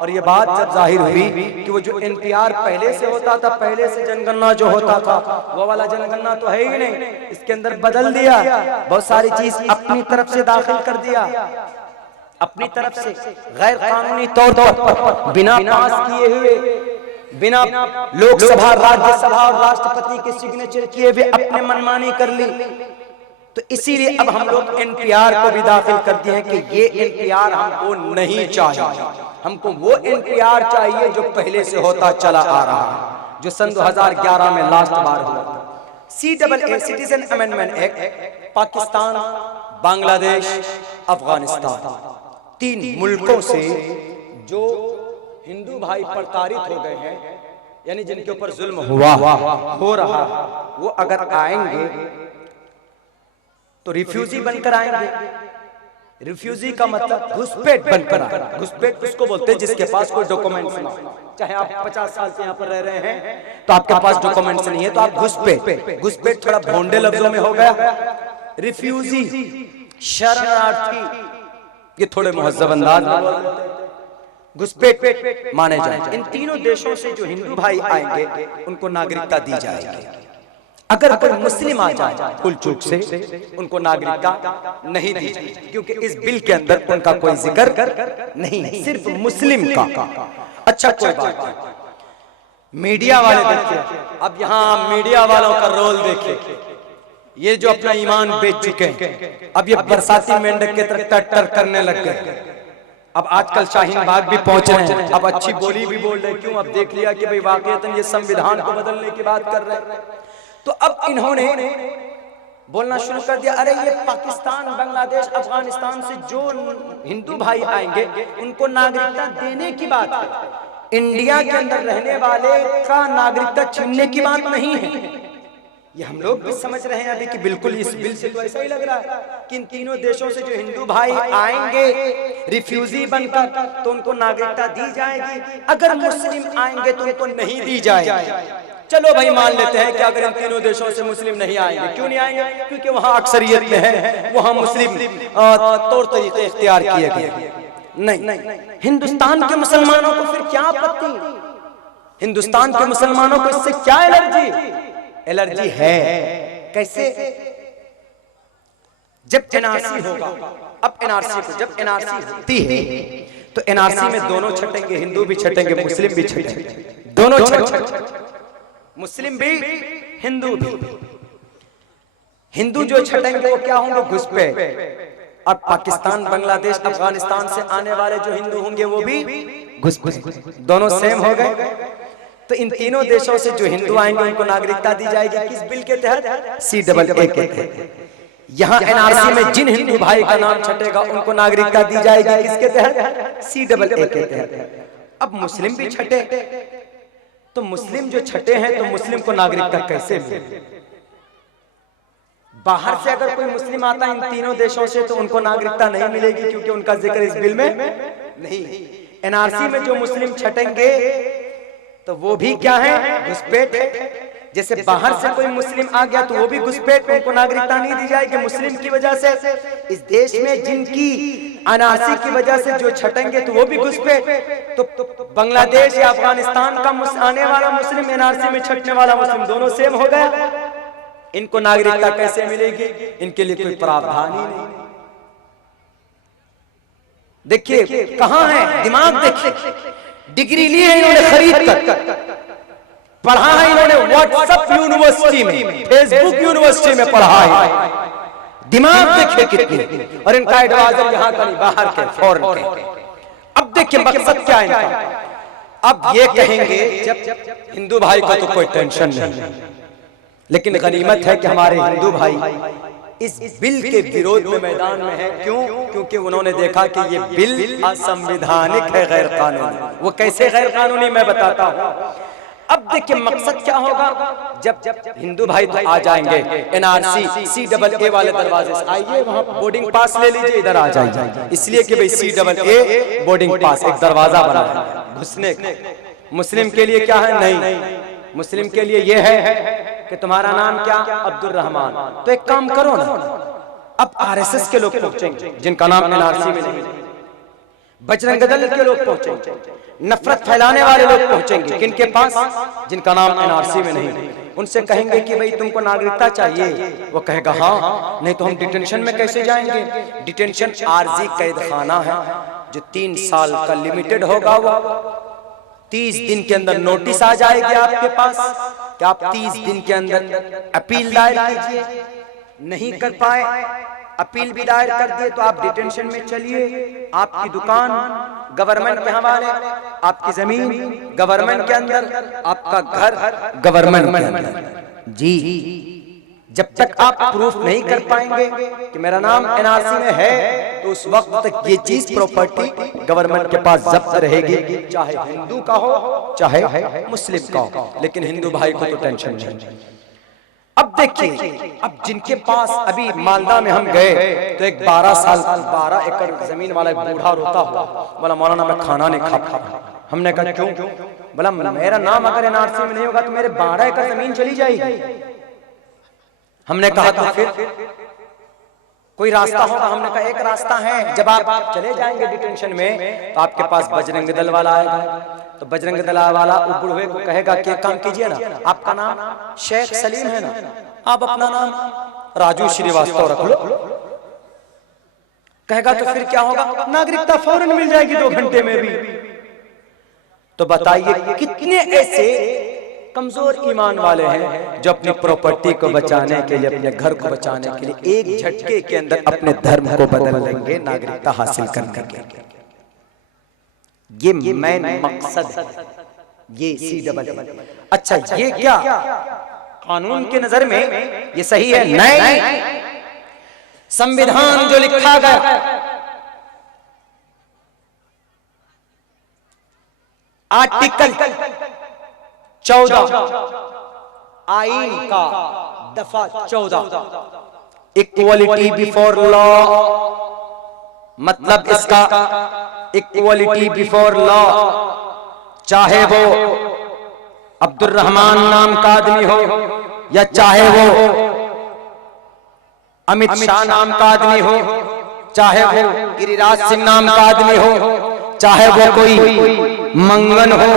और ये बात जब जाहिर हुई कि वो जो NPR पहले से होता था, पहले से जनगणना जो होता था, वो वाला जनगणना तो है ही नहीं। इसके अंदर बदल दिया, बहुत सारी चीज अपनी तरफ से दाखिल कर दिया, अपनी तरफ से गैर कानूनी तौर पर, बिना पास किए हुए, बिना लोकसभा, राज्यसभा और राष्ट्रपति के सिग्नेचर किए हुए अपने मनमानी कर ली। तो इसीलिए अब हम लोग NPR को भी दाखिल कर दिए हैं कि ये NPR हमको नहीं चाहिए। हमको वो NPR चाहिए जो पहले से होता चला आ रहा है, जो सन 2011 में लास्ट बार हुआ था। CAA citizen amendment act Pakistan, Bangladesh, Afghanistan, 3 मुल्कों से जो हिंदू भाई प्रताड़ित हो गए हैं, यानी जिनके ऊपर जुल्म हुआ हो रहा, वो अगर आएंगे तो रिफ्यूजी बनकर आएंगे। रिफ्यूजी का मतलब घुसपैठ बनकर आएंगे। घुसपैठ किसको बोलते हैं? जिसके पास कोई डॉक्यूमेंट्स ना हो। चाहे आप 50 साल से यहाँ पर रह रहे हैं, तो आपके पास डॉक्यूमेंट्स नहीं है, तो आप घुसपैठ। घुसपैठ थोड़ा भोंडे लफ्जों में हो गया। रिफ्यूजी, शरणार्थी, ये थोड़े मुहज्जब अंदाज में बोलते हैं। घुसपैठ माने जाएंगे। इन तीनों देशों से जो हिंदू भाई आएंगे, उनको नागरिकता दी जाएगी। अगर कोई मुस्लिम आ जाए भूल चूक से, उनको नागरिकता नहीं दी जाएगी, क्योंकि इस बिल के अंदर उनका कोई जिक्र नहीं है, सिर्फ मुस्लिम का। अच्छा, कोई बात नहीं। मीडिया वाले देखिए, अब यहाँ मीडिया वालों का रोल देखिए। ये जो अपना ईमान बेच चुके हैं, अब ये बरसाती मेंढक के तरह टट्टर करने लग गए। अब आजकल शाहीन बाग भी पहुंच रहे हैं, अब अच्छी बोली भी बोल रहे। क्यों? अब देख लिया कि भाई वाकईतन ये संविधान को बदलने की बात कर रहे हैं। तो अब इन्होंने बोलना शुरू कर दिया, अरे ये पाकिस्तान, बांग्लादेश, अफगानिस्तान से जो हिंदू भाई आएंगे उनको नागरिकता देने की बात है, इंडिया के अंदर रहने वाले का नागरिकता छीनने की बात नहीं है। ये हम लोग भी समझ रहे हैं अभी कि बिल्कुल इस बिल से तो ऐसा ही लग रहा है कि इन तीनों देशों से जो हिंदू भाई आएंगे रिफ्यूजी बनकर तो उनको नागरिकता दी जाएगी, अगर मुस्लिम आएंगे तो उनको नहीं दी जाएगी। चलो भाई मान लेते हैं कि अगर इन तीनों देशों से मुस्लिम नहीं आएंगे, क्यों नहीं आएंगे? क्योंकि वहां अक्सरियत में है, वहां मुस्लिम तौर तरीके इख्तियार किए गए। नहीं, हिंदुस्तान के मुसलमानों को फिर क्या आपत्ति? हिंदुस्तान के मुसलमानों को इससे क्या एलर्जी है? कैसे? जब एनआरसी होगा, अब एनआरसी को जब एनआरसी होती है तो एनआरसी में दोनों छटेंगे, हिंदू भी छटेंगे, मुस्लिम भी छटेंगे, दोनों छटेंगे, मुस्लिम भी हिंदू भी। हिंदू जो छटेंगे वो क्या होंगे? घुसपैठ। और पाकिस्तान, बांग्लादेश, अफगानिस्तान से आने वाले जो हिंदू होंगे वो भी घुसपैठ। दोनों सेम हो गए। तो इन तीनों देशों से जो हिंदू आएंगे उनको नागरिकता दी जाएगी किस बिल के तहत? CAA के तहत। यहाँ एनआरसी में जिन हिंदू भाई का नाम छटेगा उनको नागरिकता दी जाएगी किसके तहत? CAA के तहत। अब मुस्लिम भी छटे तो मुस्लिम जो छटे हैं तो मुस्लिम को नागरिकता कैसे मिले? बाहर से अगर कोई मुस्लिम आता है इन तीनों देशों से तो उनको नागरिकता नहीं मिलेगी क्योंकि उनका जिक्र इस बिल में नहीं। एनआरसी में जो मुस्लिम छटेंगे तो वो भी क्या है? घुसपैठ है। जैसे बाहर से कोई मुस्लिम आ गया तो वो भी घुसपैठ, उनको नागरिकता नहीं दी जाएगी मुस्लिम की वजह से। इस देश में जिनकी एनआरसी की वजह से जो छटेंगे तो वो भी घुसपैठ। तो बांग्लादेश या अफगानिस्तान का आने वाला मुस्लिम, एनआरसी में छटने वाला मुस्लिम, दोनों सेम हो गया। इनको नागरिकता कैसे मिलेगी? इनके लिए कोई प्रावधान ही नहीं। देखिए कहां है दिमाग, देखिए डिग्री ली है इन्होंने खरीद कर, पढ़ा है इन्होंने व्हाट्सएप यूनिवर्सिटी में, फेसबुक यूनिवर्सिटी में पढ़ा है। दिमाग देखिए कितनी। और इनका एडवाइजर यहाँ का नहीं, बाहर के, फॉरेन के। अब देखिए मकसद क्या है इनका। अब ये कहेंगे जब हिंदू भाई को तो कोई टेंशन नहीं, लेकिन गनीमत है कि हमारे हिंदू भाई इस बिल के विरोध में मैदान में है। क्यों? क्योंकि उन्होंने देखा कि ये बिल असंवैधानिक है, गैर कानूनी। वो कैसे गैर कानूनी मैं बताता हूँ। अब देखिए मकसद क्या होगा, जब हिंदू भाई तो आ जाएंगे एनआरसी CAA वाले दरवाजे से, आइए वहां बोर्डिंग पास ले लीजिए, इधर आ जाइए, इसलिए कि भाई CAA बोर्डिंग पास एक दरवाजा बना है घुसने का। मुस्लिम के लिए क्या है? नहीं, मुस्लिम के लिए यह है कि तुम्हारा नाम क्या? अब्दुल रहमान। तो एक काम करो ना, अब RSS के लोग पहुंचेंगे जिनका नाम एनआरसी में नहीं, बजरंग दल के लोग पहुंचेंगे, नफरत फैलाने वाले लोग पहुंचेंगे किनके पास? जिनका नाम एनआरसी में नहीं। उनसे कहेंगे कि भाई तुमको नागरिकता चाहिए, वो कहेगा हाँ, नहीं तो हम डिटेंशन में कैसे जाएंगे? डिटेंशन आर्जी कैद खाना है जो 3 साल का लिमिटेड होगा। वो 30 दिन के अंदर नोटिस आ जाएगी आपके पास कि आप 30 दिन के अंदर अपील दायर कीजिए। नहीं कर पाए, अपील भी दायर कर दिए तो आप डिटेंशन में चलिए। आपकी दुकान गवर्नमेंट के हवाले, आपकी जमीन गवर्नमेंट के अंदर, आपका घर गवर्नमेंट के अंदर। जी, जब तक आप प्रूफ नहीं कर पाएंगे कि मेरा नाम एनआरसी में है तो उस वक्त तक ये चीज प्रॉपर्टी गवर्नमेंट के पास जब्त रहेगी, चाहे हिंदू का हो चाहे मुस्लिम का हो। लेकिन हिंदू भाई को तो टेंशन नहीं। अब देखिए, अब जिनके पास अभी मालदा में हम गए तो एक 12 एकड़ जमीन वाला एक बूढ़ा रोता हुआ बोला, मौलाना मैं खाना नहीं खा पा। हमने कहा क्यों? बोला मेरा नाम अगर एनआरसी में नहीं होगा तो मेरे 12 एकड़ जमीन चली जाएगी। हमने कहा तो फिर कोई रास्ता होगा। हमने कहा एक रास्ता है, जब आप चले जाएंगे डिटेंशन में तो आपके पास बजरंग दल वाला आएगा, तो बजरंग दल वाला बूढ़े को कहेगा कि एक काम कीजिए ना, आपका नाम शेख सलीम है ना, आप अपना नाम राजू श्रीवास्तव रख लो। कहेगा तो फिर क्या होगा? नागरिकता फौरन मिल जाएगी 2 घंटे में भी। तो बताइए कितने ऐसे कमजोर ईमान वाले हैं जो अपनी प्रॉपर्टी को बचाने के लिए, अपने घर को बचाने के लिए एक झटके के अंदर अपने धर्म को बदल लेंगे नागरिकता हासिल करने के लिए। ये मेन मकसद है, ये CAA। अच्छा, ये क्या कानून की नजर में ये सही है? नहीं। संविधान जो लिखा गया, आर्टिकल 14 आईन का दफा 14, इक्वलिटी बिफोर लॉ, मतलब इसका इक्वलिटी बिफोर लॉ, चाहे वो अब्दुल रहमान नाम का आदमी हो या चाहे वो अमित शाह नाम का आदमी हो, चाहे वो गिरिराज सिंह नाम का आदमी हो, चाहे वो कोई मंगन हो,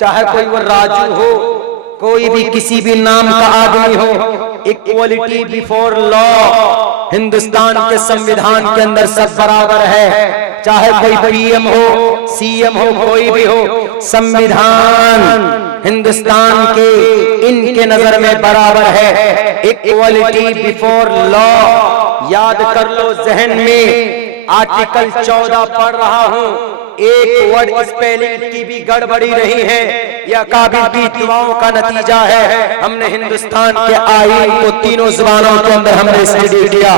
चाहे कोई वो राजू हो, कोई भी किसी भी नाम का आदमी हो, इक्वलिटी बिफोर लॉ हिंदुस्तान के संविधान के अंदर सब बराबर है। चाहे कोई पीएम हो, सीएम हो, कोई भी हो, संविधान हिंदुस्तान के इनके नजर में बराबर है। इक्वलिटी बिफोर लॉ याद कर लो जहन में। आर्टिकल 14 पढ़ रहा हूं, एक वर्ड स्पेलिंग की भी गड़बड़ी नहीं है, यह काबिल की दुआओं का नतीजा है। हमने हिंदुस्तान के आईन को तीनों जुबानों के अंदर हमने स्टडी किया,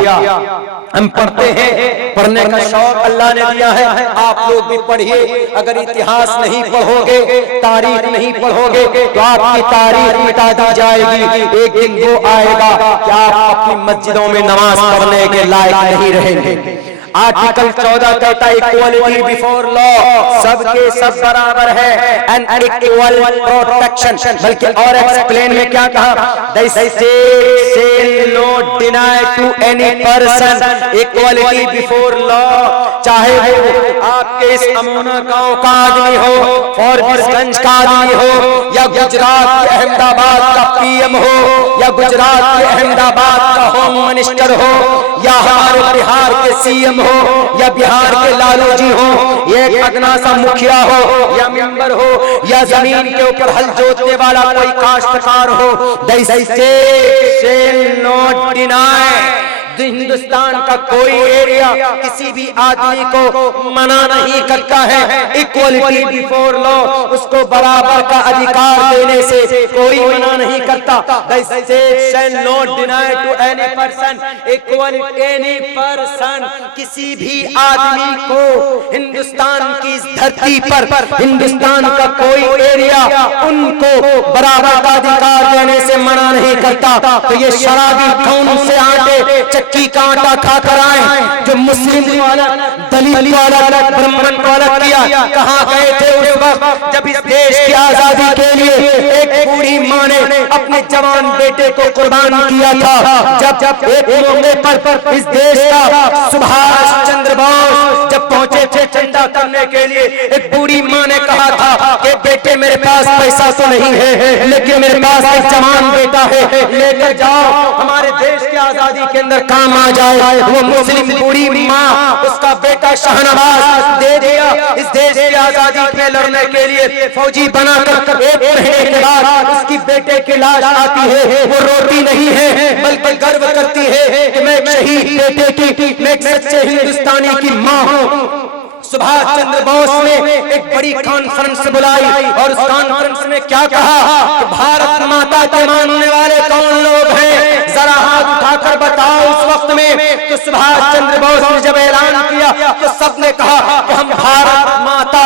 हम पढ़ते हैं, पढ़ने का शौक अल्लाह ने दिया है। आप लोग भी पढ़िए। अगर इतिहास नहीं पढ़ोगे, तारीख नहीं पढ़ोगे तो आपकी तारीख मिटा दी जाएगी। एक दिन वो आएगा कि आप अपनी मस्जिदों में नमाज पढ़ने के लायक नहीं रहेंगे। आर्टिकल 14 कहता है इक्वलिटी बिफोर लॉ, सबके सब बराबर है, एंड इक्वल प्रोटेक्शन। बल्कि और एक्सप्लेन में क्या कहा, the state shall not deny to any person equality before law, चाहे वो आपके इस अमोना गांव का आदमी हो, फॉरबिसगंज का आदमी हो, या गुजरात के अहमदाबाद का पीएम हो, या गुजरात के अहमदाबाद का होम मिनिस्टर हो, या हमारे बिहार के सीएम हो, या बिहार के लालू जी हो, एक अदना सा मुखिया हो या मेंबर हो, या जमीन के ऊपर हल जोतने वाला कोई काश्तकार हो, the state shall not deny, Hindustan का कोई एरिया किसी भी आदमी को मना नहीं करता है। इक्वलिटी बिफोर लॉ, उसको बराबर का अधिकार देने से कोई मना नहीं करता। The state shall not deny to any person equal any person, किसी भी आदमी को हिंदुस्तान की इस धरती पर हिंदुस्तान का कोई एरिया उनको बराबर का अधिकार देने से मना नहीं करता। तो ये शराबी कौन से आटे की का आटा खाकर आए, जो मुस्लिम वाला, दलित वाला, ब्राह्मण वाला किया। कहां गए थे उस वक्त जब इस देश की आजादी के लिए एक बूढ़ी मां ने अपने जवान बेटे को कुर्बान किया था। जब एक मौके पर इस देश का सुभाष चंद्र बोस जब पहुंचे थे झंडा करने के लिए, एक बूढ़ी मां ने कहा था कि बेटे मेरे पास पैसा तो नहीं है, लेकिन मेरे पास एक जवान बेटा है, लेकर जाओ, हमारे देश की आजादी के अंदर काम आ जाए। वो मुस्लिम बूढ़ी माँ उसका बेटा शाहनवाज दे दिया। इस देश की आजादी में लड़ने के लिए फौजी बनाकर एक महीने के बाद उसकी बेटे की लाश आती है। वो रोती नहीं है, बल्कि गर्व करती है कि मैं शहीद बेटे की, मैं एक सच्चे हिंदुस्तानी की माँ हूँ। सुभाष चंद्र बोस ने एक बड़ी कॉन्फ्रेंस बुलाई और उस कॉन्फ्रेंस में क्या कहा कि भारत माता के मानने वाले कौन लोग हैं, जरा हाथ उठाकर बताओ। उस वक्त में तो सुभाष चंद्र बोस ने जब ऐलान किया तो सबने कहा कि हम भारत माता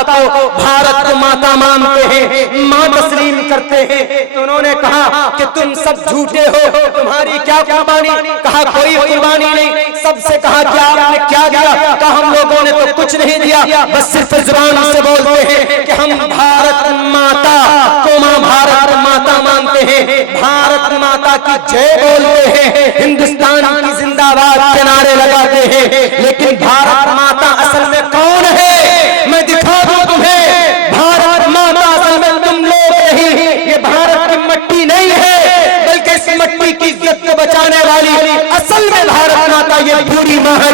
को माता मानते हैं, मां तस्लीम करते हैं। तो उन्होंने कहा कि तुम सब झूठे हो, तुम्हारी क्या कुर्बानी? कहा कोई कुर्बानी नहीं। सबसे कहा कि आपने क्या दिया? कहा हम लोगों ने तो कुछ नहीं दिया, बस सिर्फ जुबान से बोलते हैं कि हम भारत माता को मां भारत माता मानते हैं, भारत माता की जय बोलते हैं, हिंदुस्तान की जिंदाबाद के नारे लगाते हैं। लेकिन भारत माता असल में कौन है? मैं दिखा दूं तुम्हें। भारत माता असल में तुम लोग नहीं, ये भारत की मट्टी नहीं है, बल्कि इस मट्टी की इज्जत को बचाने वाली असल में भारत माता ये बूढ़ी माँ है,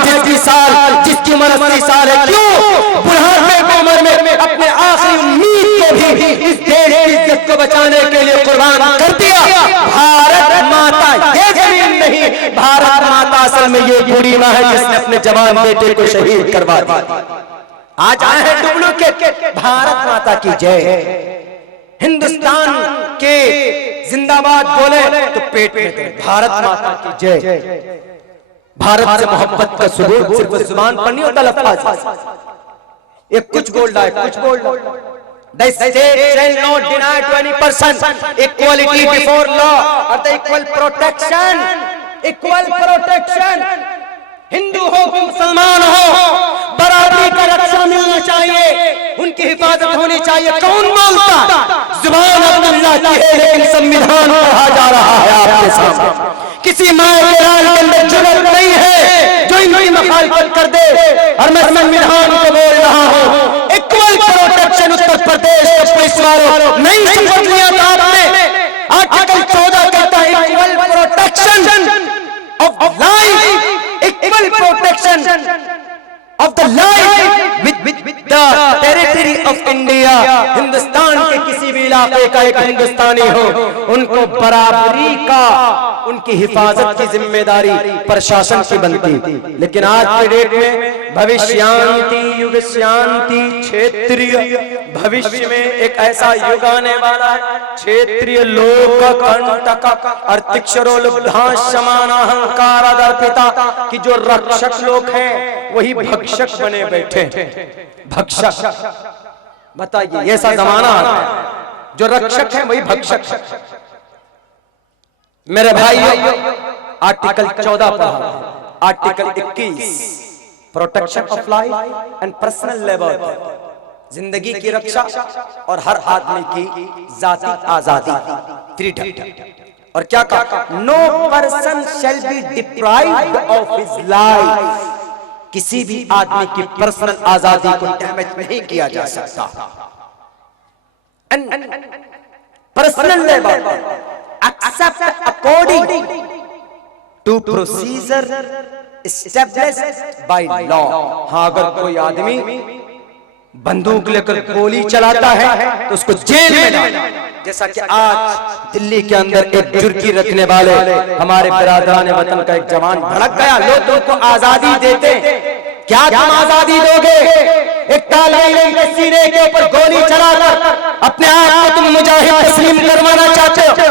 जिसकी उम्र 80 साल है। क्यों? बुढ़ापे की उम्र में अपने आखिरी उम्मीद को भी इस देश की इज्जत को बचाने के लिए कुर्बान कर दिया। भारत माता ये जमीन नहीं, भारत माता असल में ये बूढ़ी माँ है जिसने अपने जवान बेटे को शहीद करवा दिया। आज आए हैं डुप्लीकेट। भारत माता की जय। हिंदुस्तान के जिंदाबाद बोले तो पेट में दर्द। भारत माता की जय। भारत से मोहब्बत का सबूत सिर्फ जुबान पर नहीं होता, लफ्ज़ ये कुछ बोल रहा है, कुछ बोल रहा है। The state shall not deny to any person equality before law or the equal protection. Equal protection. Hindu हो कि मुसलमान हो, बराबरी का रक्षा मिलना चाहिए, उनकी हिफाजत होनी चाहिए। कौन बोलता? जुबान अब्दुल्लाह की है, लेकिन संविधान पढ़ा जा रहा है आपके सामने। किसी माँ के लाल के अंदर जुर्रत नहीं है जो इनकी मुखालफत कर दे। और मैं संविधान को बोल रहा हूँ, इक्वल प्रोटेक्शन। उत्तर प्रदेश के पुलिस वालों नहीं समझ लिया था आपने? आर्टिकल 14 कहता है equal protection of life, equal protection of the life with the territory of India। Hindustan के किसी भी इलाके का एक हिंदुस्तानी हो, उनको बराबरी का, उनकी हिफाजत की जिम्मेदारी प्रशासन की बनती। लेकिन आज के डेट में भविष्यांति युग शांति क्षेत्रीय, भविष्य में एक ऐसा युग आने वाला है, क्षेत्रीय लोक कंटक अर्तिक्षरो लुब्धांश समानाहंकार दर्पिता, कि जो रक्षक लोग हैं वही भक्षक बने बैठे। भक्षक, बताइए ऐसा जमाना आ रहा है, जो रक्षक है वही भक्षक। मेरे भाइयों, आर्टिकल 14 पढ़ा, article 21 protection of life and personal liberty, जिंदगी की रक्षा और हर आदमी की जाती आजादी, फ्रीडम। और क्या कहा? No person shall be deprived of his life, किसी भी आदमी की पर्सनल आजादी को डैमेज नहीं किया जा सकता। Personal liberty except according to procedure established by law. हाँ, अगर कोई आदमी बंदूक लेकर गोली चलाता है तो उसको जेल में डालो। जैसा कि आज दिल्ली के अंदर एक जुर्की रखने वाले हमारे बिरादरान वतन का एक जवान भड़क गया, लोग तुमको आजादी देते, क्या तुम आजादी दोगे? एक तालिबान के सीने के ऊपर गोली चलाकर अपने आप को तुम मुजाहिद तस्लीम करवाना चाहते हो?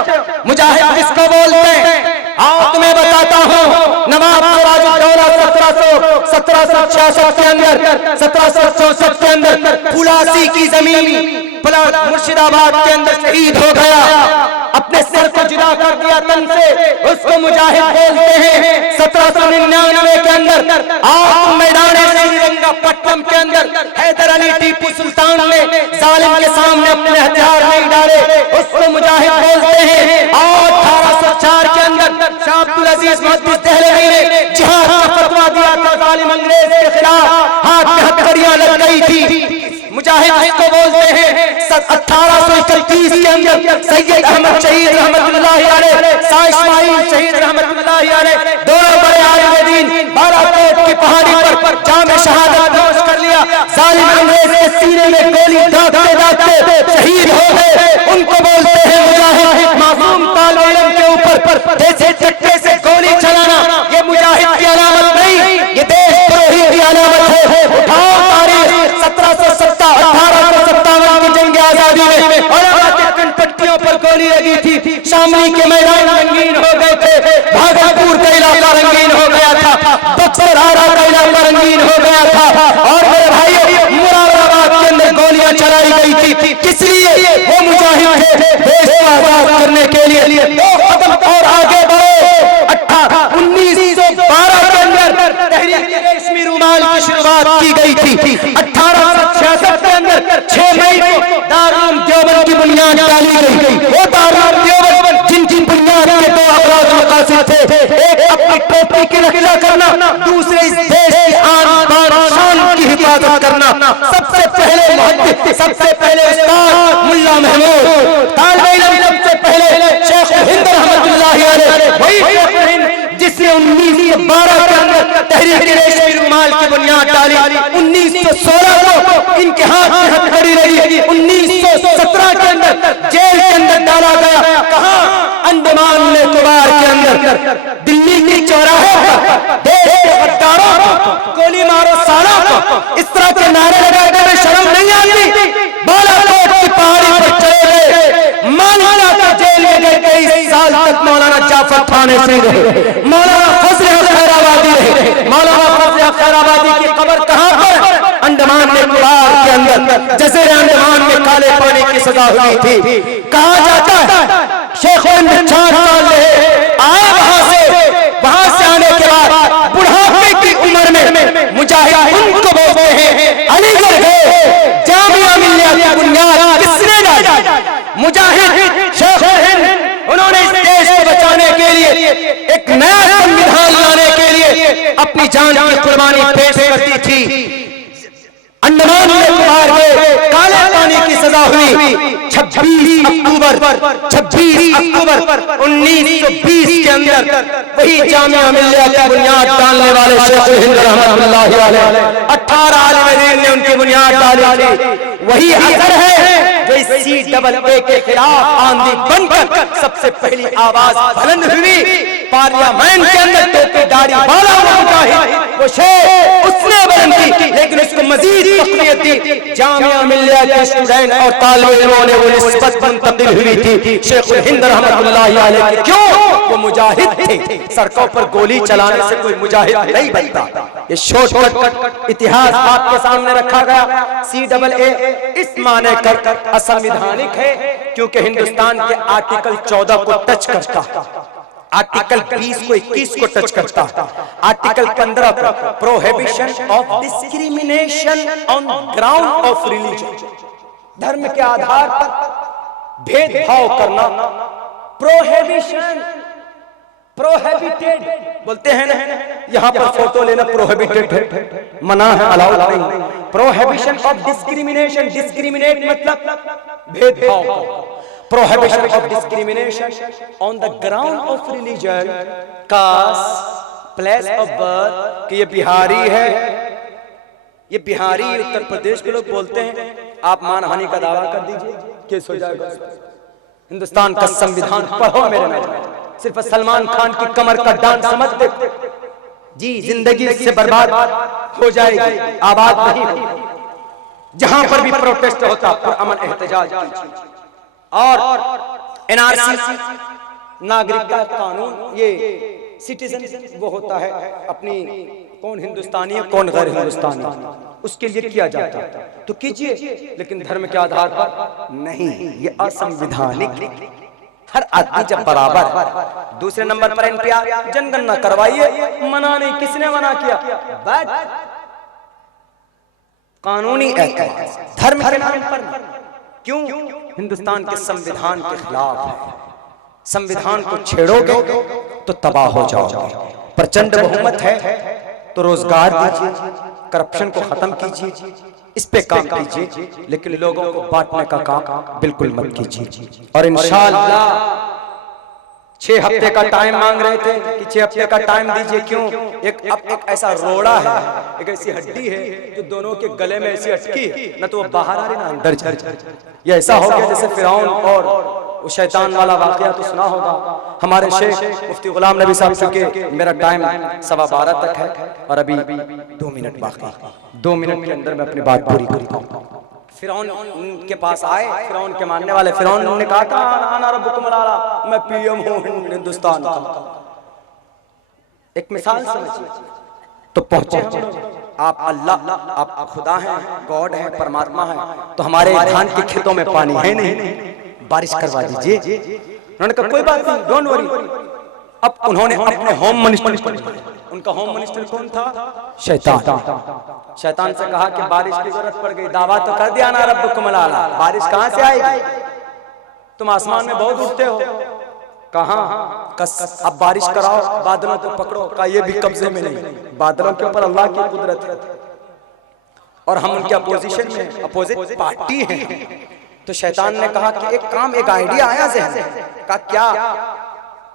मुजाहिद किसको बोलते हैं? आओ तुम्हें बताता हूँ। नवाब सिराजुद्दौला 1766 के अंदर, 1764 के अंदर फुलासी की जमीन मुर्शिदाबाद के अंदर शहीद हो गया, अपने सर को जुदा कर दिया तन से, उसको मुजाहिद बोलते हैं। 1799 के अंदर आप मैदान श्रीरंगपट्टनम के अंदर हैदर अली टीपू सुल्तान ने जालिम के सामने अपने हथियार नहीं डाले, उसको मुजाहिद बोलते हैं। और 1804 के अंदर शाह अब्दुल अजीज मुहद्दिस दहलवी ने जिहाद का फतवा दिया था जालिम अंग्रेज के खिलाफ, हाथ में हथकड़ियां लग गई थी, मुजाहिद इसको बोलते हैं। 1831 के अंदर सैयद अहमद शहीद रहमतुल्लाह अलैह, शाह इस्माइल शहीद रहमतुल्लाह अलैह, दोनों बड़े आलिम दीन बालाकोट की पहाड़ी पर जामे शहादत नोश कर लिया। जालिम अंग्रेज के सीने में गोली दागते दागते शहीद हो गए, उनको बोलते हैं मुजाहिद। मासूम तालिब इल्म के ऊपर जैसे चक्के से गोली चलाना ये मुजाहिद की अलामत नहीं, ये देशद्रोही की अलामत है। उठाओ तारीख 1857 की जंग आजादी में पट्टियों पर गोली लगी थी, शामली के मैदान रंगीन हो गए थे, भागलपुर का इलाका रंगीन हो गया था, बक्सर आरा का इलाका रंगीन हो गया था, और मेरे भाइयों मुरादाबाद के अंदर गोलियां चलाई गई थी। किस लिए? वो मुजाहिद थे देश को आजाद करने के लिए। दो कदम और आगे बढ़ो। 1912 के अंदर तहरीक रेशमी रुमाल की शुरुआत की गई थी। 1866 के अंदर 6 मई को दारुल देवबंद की बुनियाद डाली गई। वो दारुल देवबंद जिनकी बुनियाद के दो अफराद मकासद थे, एक अपनी टोपी की रक्षा करना, दूसरे इस देश की आन बान शान की हिफाजत करना। सबसे पहले मुहद्दिस, सबसे पहले उस्ताद मुल्ला महमूद, तालिब इल्म सबसे पहले शेख हिंद रहमतुल्लाह अलैह, वही शेख हिंद जिसने 1912 के अंदर तहरीक रेशमी रुमाल की बुनियाद डाली। 1916 को इनके हाथ में हथकड़ी लगी। 1917 के अंदर जेल के अंदर डाला गया। कहां? अंडमान निकोबार के अंदर। दिल्ली की चौराहे पर देश के गद्दारों को गोली मारो सालों को, इस तरह के नारे लगाने में शर्म नहीं आती? बालाकोट की पहाड़ी पर चले गए जाफर थाने से रहे, मौलाना फजल हक खैराबादी रहे। मौलाना फजल हक खैराबादी की कब्र कहाँ पर? अंडमान निकोबार के अंदर जज़ीरे अंडमान में काले पानी की सजा हुई थी। कहा जाता है शेख 4 साल रहे, आए वहां से आने के बाद बुढ़ापे की उम्र में मुजाहिद उनको बोलते हैं अलीगढ़ गए, जामिया मिल्लिया की बुनियाद किसने डाली? मुजाहिद शेख हिंद, उन्होंने इस देश को बचाने के लिए, एक नया संविधान लाने के लिए अपनी जान की कुर्बानी पेश करती थी। अंडमान निकोबार में काले पानी की सजा हुई 26 अक्टूबर 1920 के अंदर वही जामिया मिल्लिया की बुनियाद डालने वाले शेख हिंद रहमतुल्लाहि अलैह 18 आलिम दीन ने उनकी बुनियाद डाली थी। वही असर है जो इस CAA के खिलाफ आंधी बनकर सबसे पहली आवाज बुलंद हुई। पार्लियामेंट के अंदर टोपी दाढ़ी वाला मुजाहिद वो शेख उसने बुलंद की, लेकिन उसको मजीद तक़वियत दी। जामिया मिल्लिया के स्टूडेंट और तालिब इल्मों ने वो निस्बत मुंतकिल हुई थी शेख हिंद रहमतुल्लाहि अलैह की। क्यों? वो मुजाहिद थे। सड़कों पर गोली चलाने से कोई मुजाहिद नहीं बनता। ये शॉर्टकट इतिहास आपके सामने रखा गया। CAA इस माने कर असंवैधानिक है क्योंकि हिंदुस्तान के आर्टिकल 14 को टच करता, आर्टिकल 20 को 21 को टच करता, article 15 prohibition of discrimination on ground of religion, धर्म के आधार पर भेदभाव करना, प्रोहिबिशन, प्रोहिबिटेड बोलते हैं ना, यहाँ पर फोटो लेना प्रोहिबिटेड है, मना है, अलाउड नहीं। प्रोहिबिशन ऑफ डिस्क्रिमिनेशन, डिस्क्रिमिनेट मतलब भेदभाव, prohibition of discrimination on the ground of religion, caste, place of birth। कि ये बिहारी है, ये बिहारी उत्तर प्रदेश के लोग बोलते हैं, आप मानहानि का दावा कर दीजिए, केस हो जाएगा। हिंदुस्तान का संविधान पढ़ो मेरे नौजवान, सिर्फ सलमान खान की कमर का डांस समझते जी, जिंदगी से बर्बाद हो जाएगी, आबाद नहीं होगी। जहां पर भी प्रोटेस्ट होता अमन एहतजाज कीजिए। और NRC नागरिकता कानून, ये सिटीजन वो होता है अपनी, कौन हिंदुस्तानी है कौन गैर हिंदुस्तानी, उसके लिए किया जाता है तो कीजिए, लेकिन धर्म के आधार पर नहीं। ये असंवैधानिक। हर आदमी जब बराबर। दूसरे नंबर पर NPR जनगणना करवाइए, मना नहीं, किसने मना किया? बट कानूनी एतराज धर्म के नाम पर। क्यों? हिंदुस्तान के संविधान के खिलाफ है। संविधान को छेड़ोगे तो तबाह हो जाओगे। प्रचंड बहुमत है तो रोजगार दीजिए, करप्शन को खत्म कीजिए, इस पे काम कीजिए, लेकिन लोगों को बांटने का काम बिल्कुल मत कीजिए। और इंशाअल्लाह 6 हफ्ते का टाइम मांग रहे थे कि 6 हफ्ते का टाइम दीजिए। क्यों? एक ऐसा रोड़ा है, एक ऐसी हड्डी है जो दोनों के गले में ऐसी अटकी है, ना तो वो बाहर आ रही ना अंदर जा रही। ये ऐसा हो गया जैसे फिरौन और वो शैतान वाला वाकया तो सुना होगा। हमारे शेख मुफ्ती गुलाम नबी साहब के मेरा टाइम 12:15 तक है और अभी 2 मिनट बाकी। 2 मिनट के अंदर मैं अपनी बात पूरी करता हूँ। फिरौन के पास आए, फिरौन के मानने वाले। फिरौन ने कहा था आना रब्बुकुम आला, मैं PM हूँ हिंदुस्तान का। एक मिसाल समझिए तो पहुंचे आप अल्लाह, आप खुदा हैं, गॉड हैं, परमात्मा हैं, तो हमारे धान के खेतों में पानी है नहीं, बारिश करवा दीजिए। उन्होंने कहा कोई बात नहीं, डोंट वरी। अब उन्होंने अपने होम मिनिस्टर, उनका होम मिनिस्टर कौन था? शैतान। शैतान से कहा कि बारिश की जरूरत पड़ गई, दावा तो कर दिया ना रब्बुकुम आला, बारिश कहां से आएगी? तुम आसमान में बहुत उड़ते हो। कहां? अब बारिश कराओ, बादलों को पकड़ो। का ये भी कब्जे में नहीं, बादलों के ऊपर अल्लाह की कुदरत है और हम उनके अपोजिशन में, अपोजिट पार्टी है। तो शैतान ने कहा कि एक काम, एक आइडिया आया ज़हन का। क्या?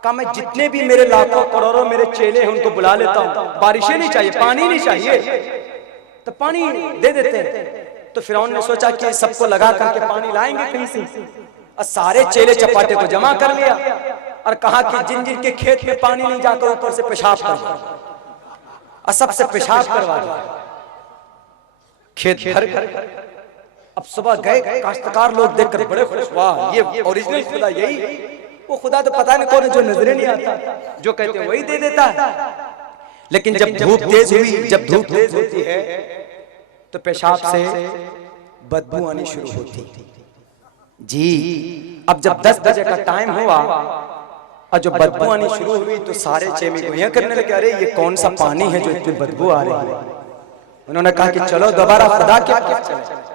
का मैं जितने भी मेरे लाखों करोड़ों मेरे चेले हैं उनको बुला लेता हूँ, बारिशें नहीं चाहिए, पानी नहीं चाहिए, तो पानी दे देते हैं। तो फिरौन ने सोचा कि सबको लगा करके पानी लाएंगे कहीं से, और सारे चेले चपाटे को जमा कर लिया और कहा कि जिन जिन के खेत में पानी नहीं जाकर ऊपर से पेशाब कर, और सबसे पेशाब करवा दिया, खेत भर कर। अब सुबह गए, काश्तकार लोग देखकर बड़े खुश, वाह ये ओरिजिनल खुदा यही। वो खुदा तो पता नहीं कौन है जो नजरे नहीं आता, जो कहते हैं वही दे देता है। लेकिन जब धूप तेज हुई, जब धूप तेज होती है तो पेशाब से बदबू आनी शुरू होती जी। अब जब 10 बजे का टाइम हुआ और जो बदबू आनी शुरू हुई तो सारे चेमी गोइयां करने लगे, अरे ये कौन सा पानी है जो इतनी बदबू आ रही है। उन्होंने कहा कि चलो दोबारा खुदा के पास चले।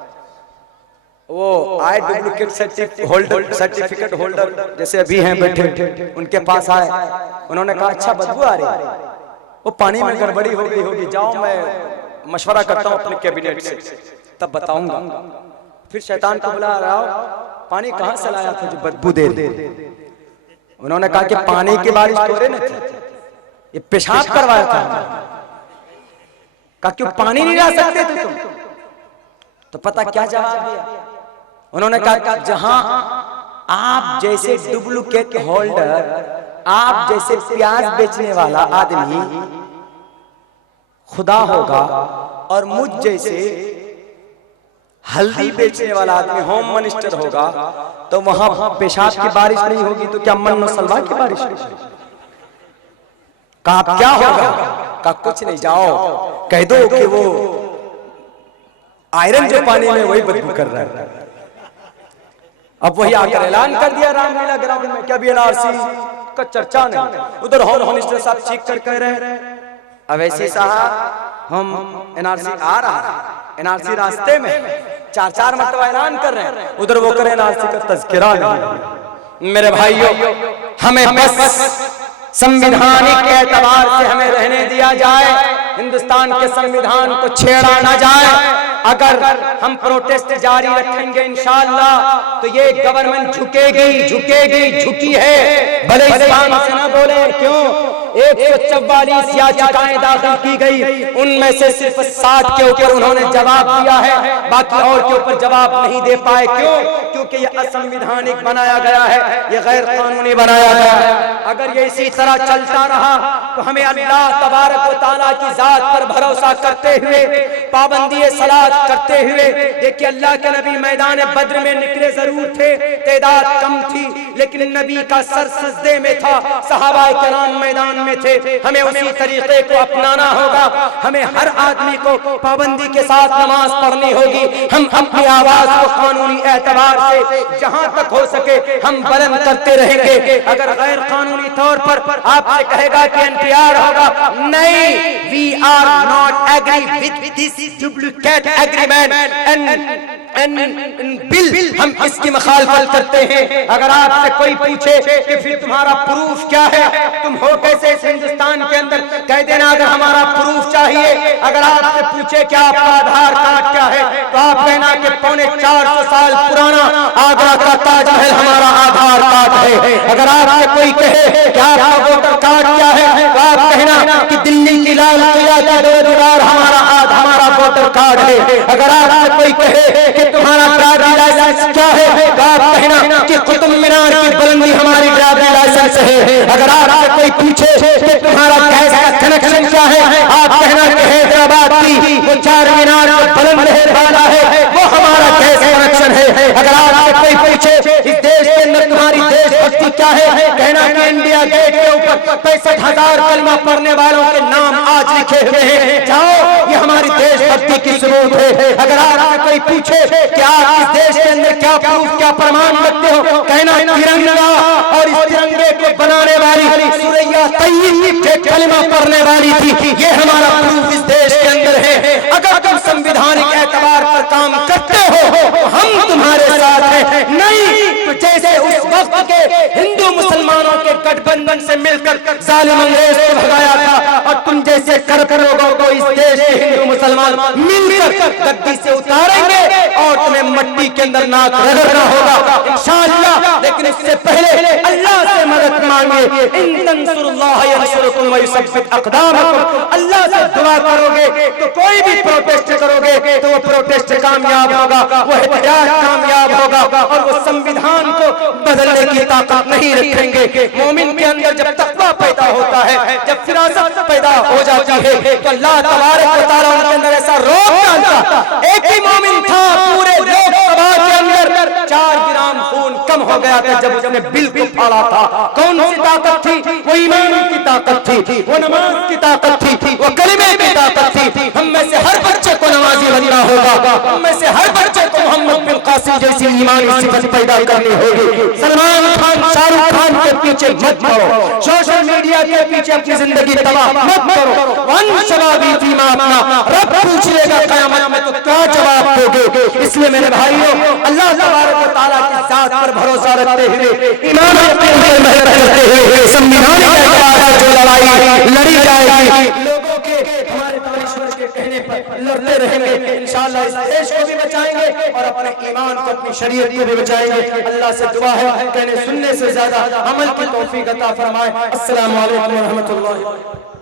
वो आए डुप्लीकेट सर्टिफिकेट होल्डर जैसे अभी हैं बैठे, उनके पास आए। उन्होंने कहा अच्छा बदबू आ रही है, वो पानी में गड़बड़ी हो गई होगी, जाओ मैं मशवरा करता हूँ अपने कैबिनेट से, तब बताऊंगा। फिर शैतान को बुला रहा हो, पानी कहाँ से लाया था जो बदबू दे दे। उन्होंने कहा कि पानी की बारिश हो रही थी, ये पेशाब करवाया था। कहा क्यों पानी नहीं ला सकते थे तुम? तो पता क्या जवाब दिया? उन्होंने कहा जहां आप जैसे डुप्लीकेट होल्डर, आप जैसे प्याज बेचने वाला आदमी खुदा होगा और मुझ जैसे हल्दी बेचने वाला आदमी होम मिनिस्टर होगा, तो वहां पेशाब की बारिश नहीं होगी तो क्या मन सलवा की बारिश होगी? कहा क्या होगा? कहा कुछ नहीं, जाओ कह दो कि वो आयरन जो पानी में वही बदबू कर रहा है। अब वही आकर ऐलान कर दिया रामलीला ग्राउंड में, क्या भी एनआरसी का चर्चा नहीं। उधर होम मिनिस्टर साहब चीख कर कह रहे हैं अवैसी साहब हम एनआरसी आ रहा है, एनआरसी रास्ते में, 4-4 मरतबा ऐलान कर रहे हैं। उधर वो करे एनआरसी का तज़किरा नहीं। मेरे भाइयों, हमें बस संविधानिक एतबार से हमें रहने दिया जाए, हिंदुस्तान के संविधान को छेड़ा ना जाए। अगर हम प्रोटेस्ट जारी रखेंगे इंशाअल्लाह तो ये गवर्नमेंट झुकी है। भले इस बात से ना बोले, क्यों 144 याचिकाएं दाखिल की गई, उनमें से सिर्फ 7 के ऊपर उन्होंने जवाब दिया है, बाकी और के ऊपर जवाब नहीं दे पाए। क्यों? क्योंकि ये असंवैधानिक बनाया गया है, ये गैर कानूनी बनाया गया है। अगर ये इसी तरह चलता रहा तो हमें अल्लाह तबारक व तआला की जात पर भरोसा करते हुए, पाबंदी सलात करते हुए, देखिए अल्लाह के नबी मैदान बद्र में निकले जरूर थे, तादाद कम थी, लेकिन नबी का सर सजदे में था, सहाबा किराम मैदान में थे। हमें उसी तरीके को अपनाना होगा। हमें हर आदमी को पाबंदी के साथ नमाज पढ़नी होगी। हम अपनी आवाज को कानूनी एतबार से जहां तक हो सके हम बुलंद करते रहेंगे। अगर गैर कानूनी तौर पर आपसे कहेगा कि एनपीआर होगा, नहीं, we are not agree with this duplicate agreement and bill, हम इसकी मुखालफत करते हैं। अगर आपसे कोई पूछे कि फिर तुम्हारा प्रूफ क्या है, तुम हो कैसे इस हिंदुस्तान के अंदर, कह देना अगर हमारा प्रूफ चाहिए। अगर आपसे पूछे कि आपका आधार कार्ड क्या है, तो आप कहना कि 450 साल पुराना आगरा का ताजमहल हमारा आधार कार्ड है। अगर आपसे कोई कहे कि आपका वोटर कार्ड क्या है, तो आप कहना कि दिल्ली की लाल किला का दीवार हमारा वोटर कार्ड है। अगर आपसे कोई कहे कि तुम्हारा ड्राइविंग लाइसेंस क्या है, तो आप कहना कि कुतुब मीनार की बुलंदी हमारी ड्राइविंग लाइसेंस है। अगर आपसे कोई पूछे कि तुम्हारा गैस का कनेक्शन क्या है, आप कहना कि हैदराबाद की वो 4 मीनार जो बुलंद है वाला है, वो हमारा गैस कनेक्शन है। अगर आपसे कोई पूछे इस देश के अंदर तुम्हारी देशभक्ति क्या है, कहना कि इंडिया गेट के ऊपर 65,000 कलमा पढ़ने वालों के नाम आज लिखे हुए हैं। जाओ, ये हमारी देशभक्ति की सबूत है। अगर आपसे कोई पूछे कि आप इस देश के अंदर क्या प्रूफ, क्या प्रमाण रखते हो, कहना तिरंगा और इस तिरंगे को बनाने वाली सुरैया तैयब के कलमा पढ़ने वाली थी, ये हमारा प्रूफ इस देश के अंदर है। अगर तुम संविधानिक एतबार पर काम करते हो तो हम तुम्हारे साथ हैं, नहीं तो जैसे उस वक्त के हिंदू मुसलमानों के गठबंधन से मिलकर जालिम अंग्रेज को भगाया था, और तुम जैसे कर लोगों को इस देश के हिंदू मुसलमान मिलकर गद्दी से उतारेंगे और तुम्हें मट्टी के अंदर नाक रगड़ना होगा इंशाअल्लाह। लेकिन इससे पहले अल्लाह से मदद मांगे। इन तंसुरुल्लाह यंसुरकुम व युसब्बित अक़दामकुम, अल्लाह से दुआ करोगे तो कोई भी प्रोटेस्ट करोगे तो वो प्रोटेस्ट कामयाब होगा, वो एहतिजाज कामयाब होगा, और वो संविधान को बदलने की ताकत नहीं रखेंगे। मोमिन के अंदर जब तक़वा पैदा होता है, जब फिरासत पैदा हो जाती है, तो अल्लाह तबारक व तआला उनके अंदर ऐसा रोक डालता। एक ही मोमिन था पूरे लोकसभा के अंदर, 4 ग्राम खून कम हो गया था जब उसने बिल को फाड़ा था। कौन सी ताकत थी? वो ईमान की ताकत थी, वो नमाज की ताकत थी, वो कलिमे की ताकत थी। हम में से हर बच्चे को नमाजी बनना होगा, हम में से हर बच्चे को मोहम्मद बिन कासिम जैसी ईमानी सिफत पैदा करनी होगी। सलमान खान, शाहरुख खान के पीछे मत पड़ो, सोशल मीडिया के पीछे अपनी जिंदगी तबाह मत करो। वन शबाबी फीमा अपना, रब पूछ लेगा क़यामत में तो क्या जवाब दोगे? इसलिए मेरे भाइयों, अल्लाह तबारक व तआला की ज़ात पर भरोसा रखते हुए, ईमान रखते हुए, मेहनत करते हुए संविधान के एतबार से जो लड़ाई लड़ी जाएगी, लोगों के हमारे परमेश्वर के कहने पर लड़ते रहेंगे। इंशाअल्लाह इस देश को भी बचाएंगे और अपने ईमान को, अपनी शरीयत को भी बचाएंगे। अल्लाह से दुआ है कहने सुनने से ज्यादा अमल की तौफीक अता फरमाए। अस्सलामु अलैकुम व रहमतुल्लाहि।